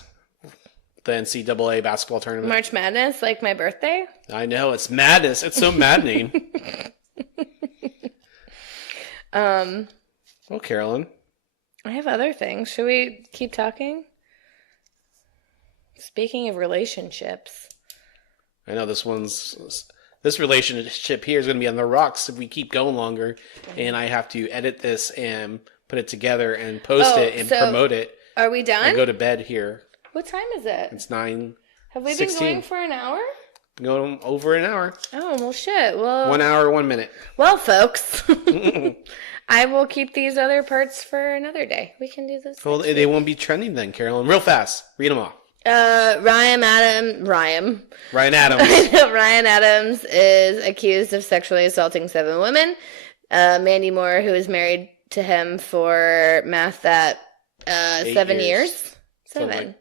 The NCAA basketball tournament. March Madness, like my birthday? I know, it's madness. It's so maddening. Well, Carolyn. I have other things. Should we keep talking? Speaking of relationships. I know this relationship here is going to be on the rocks if we keep going longer, and I have to edit this and put it together and post it and promote it. Are we done? And go to bed here. What time is it? It's 9:16. Have we been going for an hour? Going over an hour. Oh, well, shit. Well, 1 hour, 1 minute. Well, folks, I will keep these other parts for another day. We can do this. Well, they won't be trending then, Carolyn. Real fast. Read them off. Ryan Adams. Ryan Adams. Ryan Adams is accused of sexually assaulting 7 women. Mandy Moore, who is married to him for math that 7 years. 7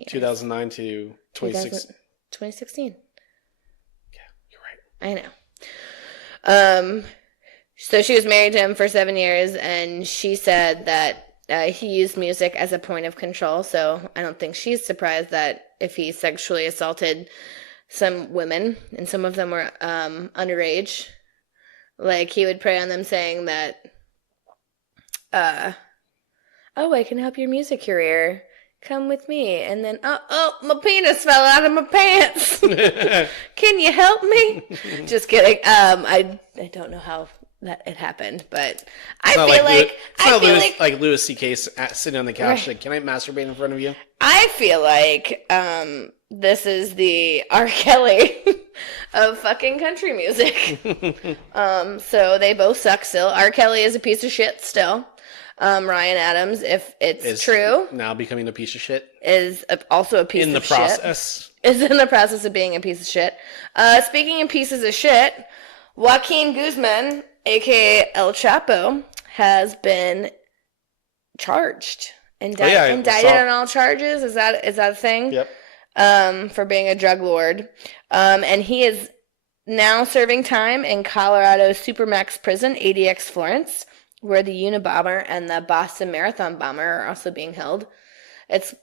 years. 2009 to 2016. Yeah, you're right. I know. So she was married to him for 7 years, and she said that he used music as a point of control. So I don't think she's surprised that if he sexually assaulted some women, and some of them were underage, like he would prey on them saying that, oh, I can help your music career. Come with me. And then, oh, my penis fell out of my pants. Can you help me? Just kidding. I don't know how that it happened, but I feel like Louis C.K. sitting on the couch like, can I masturbate in front of you? I feel like this is the R. Kelly of fucking country music. So they both suck still. R. Kelly is a piece of shit still. Ryan Adams, if it's true, now becoming a piece of shit, is also a piece of shit. In the process. Is in the process of being a piece of shit. Speaking of pieces of shit, Joaquin Guzman, a.k.a. El Chapo, has been charged. Indicted on all charges. Is that a thing? Yep. For being a drug lord. And he is now serving time in Colorado's Supermax prison, ADX Florence, where the Unabomber and the Boston Marathon bomber are also being held. The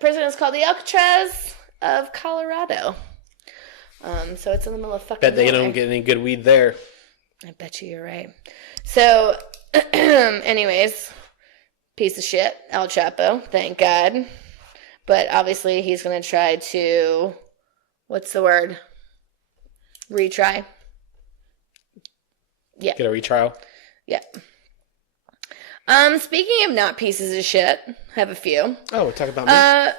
prison is called the Alcatraz of Colorado. So it's in the middle of fucking Bet they nowhere. don't get any good weed there. I bet you're right. So, anyways, piece of shit, El Chapo, thank God. But obviously he's going to try to, what's the word? Retry. Yeah. Get a retrial? Yeah. Speaking of not pieces of shit, I have a few. Oh, we're talking about me?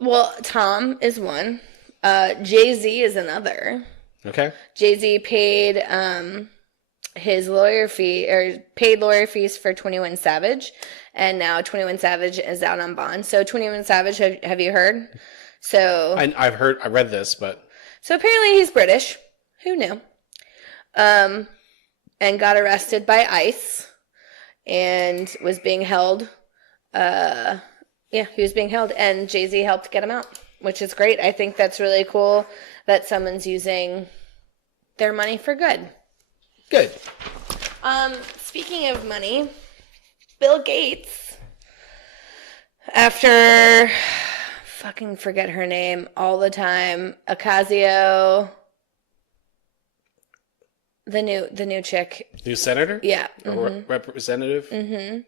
Well, Tom is one. Jay-Z is another. Okay. Jay-Z paid his lawyer fee, or paid lawyer fees for 21 Savage, and now 21 Savage is out on bond. So 21 Savage, have you heard? So I read this, but so apparently he's British. Who knew? And got arrested by ICE and was being held. He was being held, and Jay-Z helped get him out, which is great. I think that's really cool that someone's using their money for good. good. Speaking of money, Bill Gates, after fucking forget her name all the time, Ocasio, the new chick. New senator? Yeah. Or representative? Mm-hmm.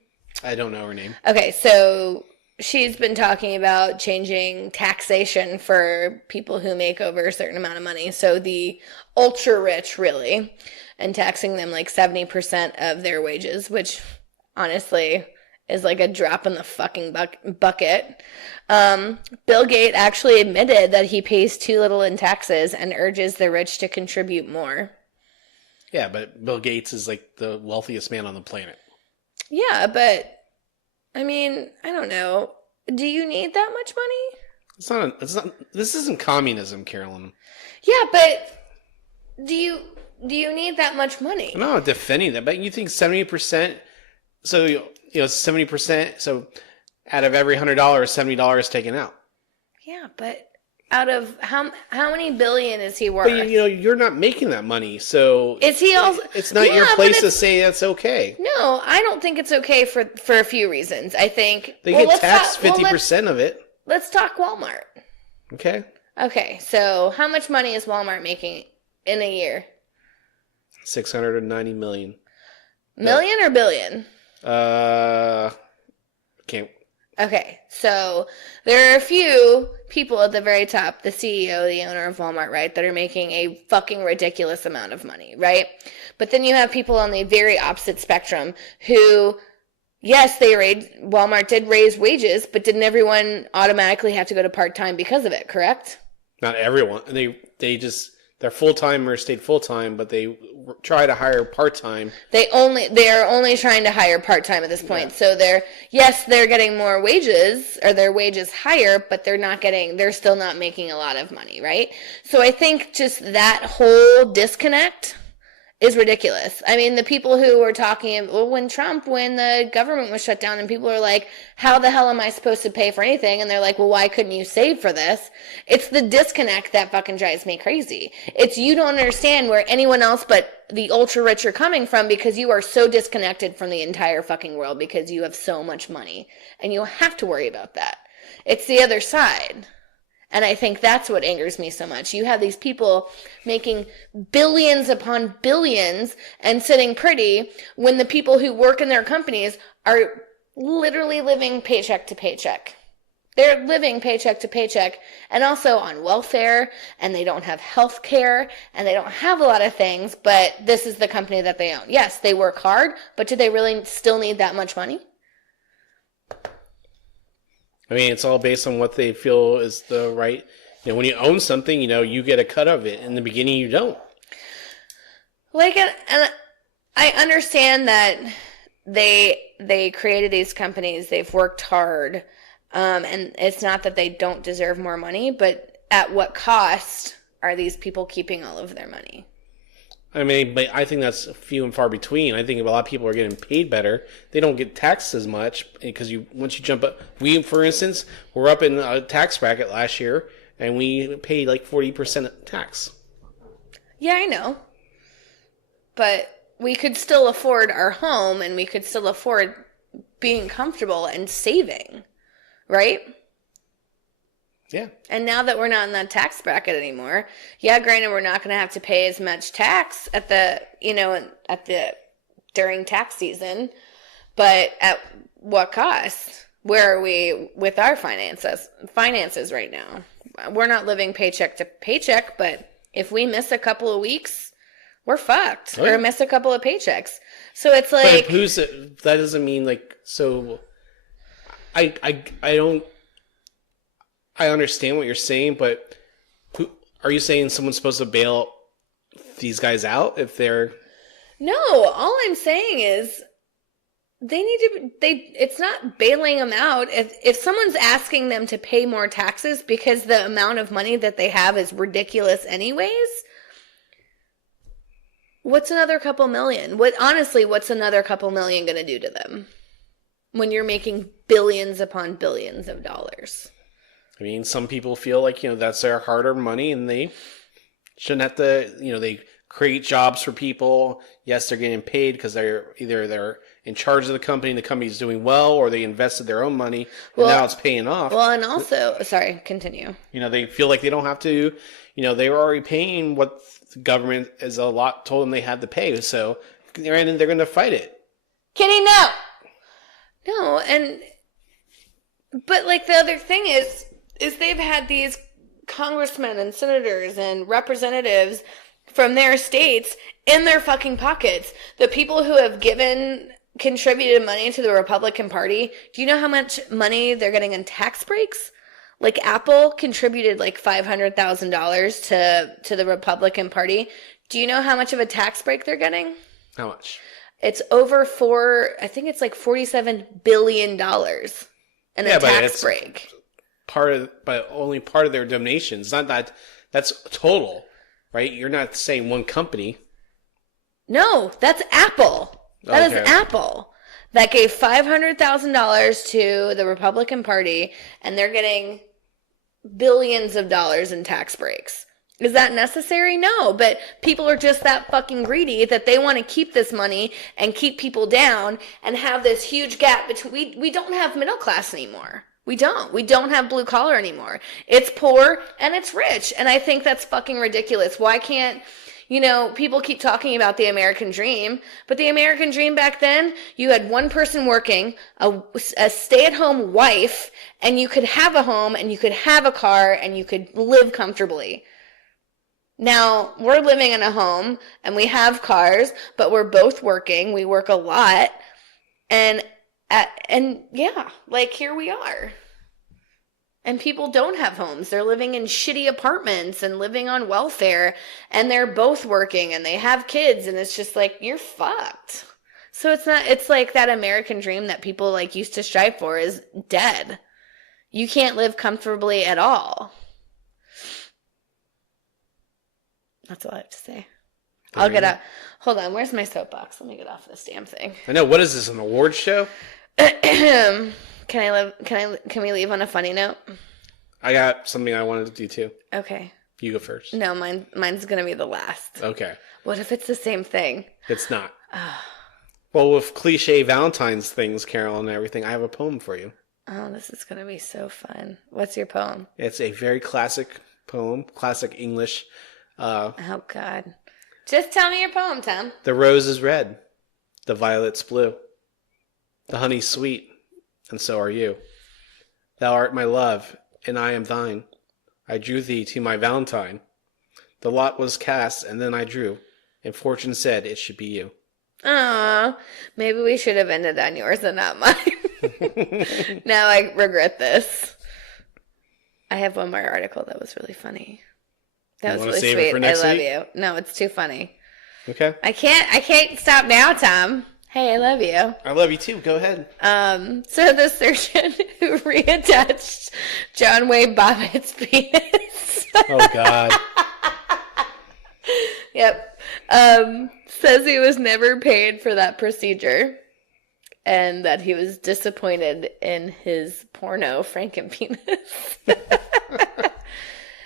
I don't know her name. Okay, so she's been talking about changing taxation for people who make over a certain amount of money. So the ultra rich, really, and taxing them like 70% of their wages, which honestly is like a drop in the fucking bucket. Bill Gates actually admitted that he pays too little in taxes and urges the rich to contribute more. Yeah, but Bill Gates is like the wealthiest man on the planet. Yeah, but I mean, I don't know. Do you need that much money? It's not. This isn't communism, Carolyn. Yeah, but do you need that much money? I'm not defending that, but you think 70%. So 70%. So out of every $100, $70 taken out. Yeah, but out of how many billion is he worth? But you're not making that money, so is he also? It's not your place to say that's okay. No, I don't think it's okay for a few reasons. I think they get taxed 50% of it. Let's talk Walmart. Okay. Okay, so how much money is Walmart making in a year? $690 million. Million or billion? Can't. Okay, so there are a few people at the very top, the CEO, the owner of Walmart, right, that are making a fucking ridiculous amount of money, right? But then you have people on the very opposite spectrum who, yes, Walmart did raise wages, but didn't everyone automatically have to go to part-time because of it, correct? Not everyone. Their full-timers stayed full-time, but they try to hire part-time. They are only trying to hire part-time at this point. Yeah. So they're getting more wages, or their wages higher, but they're still not making a lot of money, right? So I think just that whole disconnect is ridiculous. I mean, the people who were talking, when the government was shut down and people were like, how the hell am I supposed to pay for anything? And they're like, well, why couldn't you save for this? It's the disconnect that fucking drives me crazy. It's you don't understand where anyone else but the ultra rich are coming from because you are so disconnected from the entire fucking world because you have so much money. And you have to worry about that. It's the other side. And I think that's what angers me so much. You have these people making billions upon billions and sitting pretty when the people who work in their companies are literally living paycheck to paycheck. They're living paycheck to paycheck and also on welfare, and they don't have health care, and they don't have a lot of things, but this is the company that they own. Yes, they work hard, but do they really still need that much money? I mean, it's all based on what they feel is the right. When you own something, you get a cut of it. In the beginning, you don't. And I understand that they created these companies. They've worked hard, and it's not that they don't deserve more money, but at what cost are these people keeping all of their money? I mean, but I think that's few and far between. I think a lot of people are getting paid better. They don't get taxed as much because once you jump up. We, for instance, were up in a tax bracket last year, and we paid like 40% tax. Yeah, I know. But we could still afford our home, and we could still afford being comfortable and saving, right? Yeah. And now that we're not in that tax bracket anymore, yeah, granted, we're not going to have to pay as much tax during tax season, but at what cost? Where are we with our finances right now? We're not living paycheck to paycheck, but if we miss a couple of weeks, we're fucked. Or miss a couple of paychecks. So it's like, but that doesn't mean like, so I don't. I understand what you're saying, but are you saying someone's supposed to bail these guys out if they're... No, all I'm saying is it's not bailing them out. If someone's asking them to pay more taxes because the amount of money that they have is ridiculous anyways, what's another couple million? What's another couple million going to do to them when you're making billions upon billions of dollars? I mean, some people feel like, that's their hard-earned money and they shouldn't have to, they create jobs for people. Yes, they're getting paid because they're in charge of the company's doing well, or they invested their own money and now it's paying off. Well, and also, sorry, continue. They feel like they don't have to, they were already paying what the government told them they had to pay. So they're going to fight it. Kitty, no! No, but like the other thing is they've had these congressmen and senators and representatives from their states in their fucking pockets. The people who have contributed money to the Republican Party, do you know how much money they're getting in tax breaks? Like Apple contributed like $500,000 to the Republican Party. Do you know how much of a tax break they're getting? How much? It's over I think it's like $47 billion in a tax break. But only part of their donations. Not that that's total, right? You're not saying one company. No, that's Apple. That is Apple. That gave $500,000 to the Republican Party, and they're getting billions of dollars in tax breaks. Is that necessary? No, but people are just that fucking greedy that they want to keep this money and keep people down and have this huge gap between. We don't have middle class anymore. We don't. We don't have blue collar anymore. It's poor and it's rich. And I think that's fucking ridiculous. Why can't, people keep talking about the American dream, but the American dream back then, you had one person working, a stay-at-home wife, and you could have a home and you could have a car and you could live comfortably. Now, we're living in a home and we have cars, but we're both working. We work a lot. And yeah, like here we are. And people don't have homes. They're living in shitty apartments and living on welfare, and they're both working and they have kids, and it's just like, you're fucked. So it's like that American dream that people like used to strive for is dead. You can't live comfortably at all. That's all I have to say. I'll get up. Hold on, where's my soapbox? Let me get off this damn thing. I know. What is this, an awards show? Can we leave on a funny note? I got something I wanted to do too. Okay. You go first. No, mine's gonna be the last. Okay. What if it's the same thing? It's not. Well, with cliche Valentines things, Carol, and everything, I have a poem for you. Oh, this is gonna be so fun. What's your poem? It's a very classic poem, classic English. Oh God. Just tell me your poem, Tom. The rose is red, the violet's blue, the honey's sweet, and so are you. Thou art my love, and I am thine. I drew thee to my Valentine. The lot was cast, and then I drew, and fortune said it should be you. Aw, maybe we should have ended on yours and not mine. Now I regret this. I have one more article that was really funny. That was really sweet. I love you. No, it's too funny. Okay. I can't stop now, Tom. Hey, I love you. I love you too. Go ahead. So the surgeon who reattached John Wayne Bobbitt's penis. Oh God. Yep. Says he was never paid for that procedure, and that he was disappointed in his porno Frankenpenis.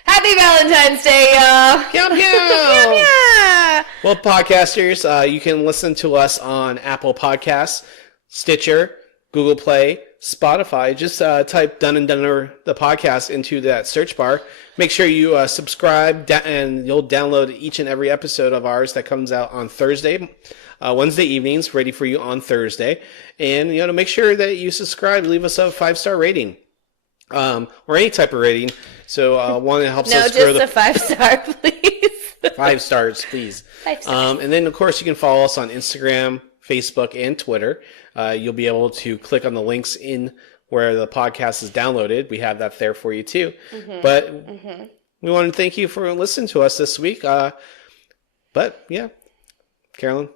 Happy Valentine's Day, y'all! Pew, pew. Pew, pew. Well, podcasters, you can listen to us on Apple Podcasts, Stitcher, Google Play, Spotify. Just type Dunn and Dunner, the podcast, into that search bar. Make sure you subscribe, and you'll download each and every episode of ours that comes out on Thursday, Wednesday evenings, ready for you on Thursday. And to make sure that you subscribe, leave us a 5-star rating. Or any type of rating. So one that helps us grow. No, just a 5-star, please. 5 stars, please. 5 stars. And then, of course, you can follow us on Instagram, Facebook, and Twitter. You'll be able to click on the links in where the podcast is downloaded. We have that there for you, too. Mm-hmm. But we want to thank you for listening to us this week. But, yeah, Carolyn.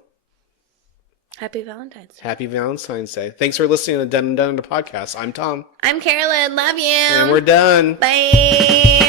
Happy Valentine's Day. Happy Valentine's Day. Thanks for listening to Dunn and Dunn, the podcast. I'm Tom. I'm Carolyn. Love you. And we're done. Bye.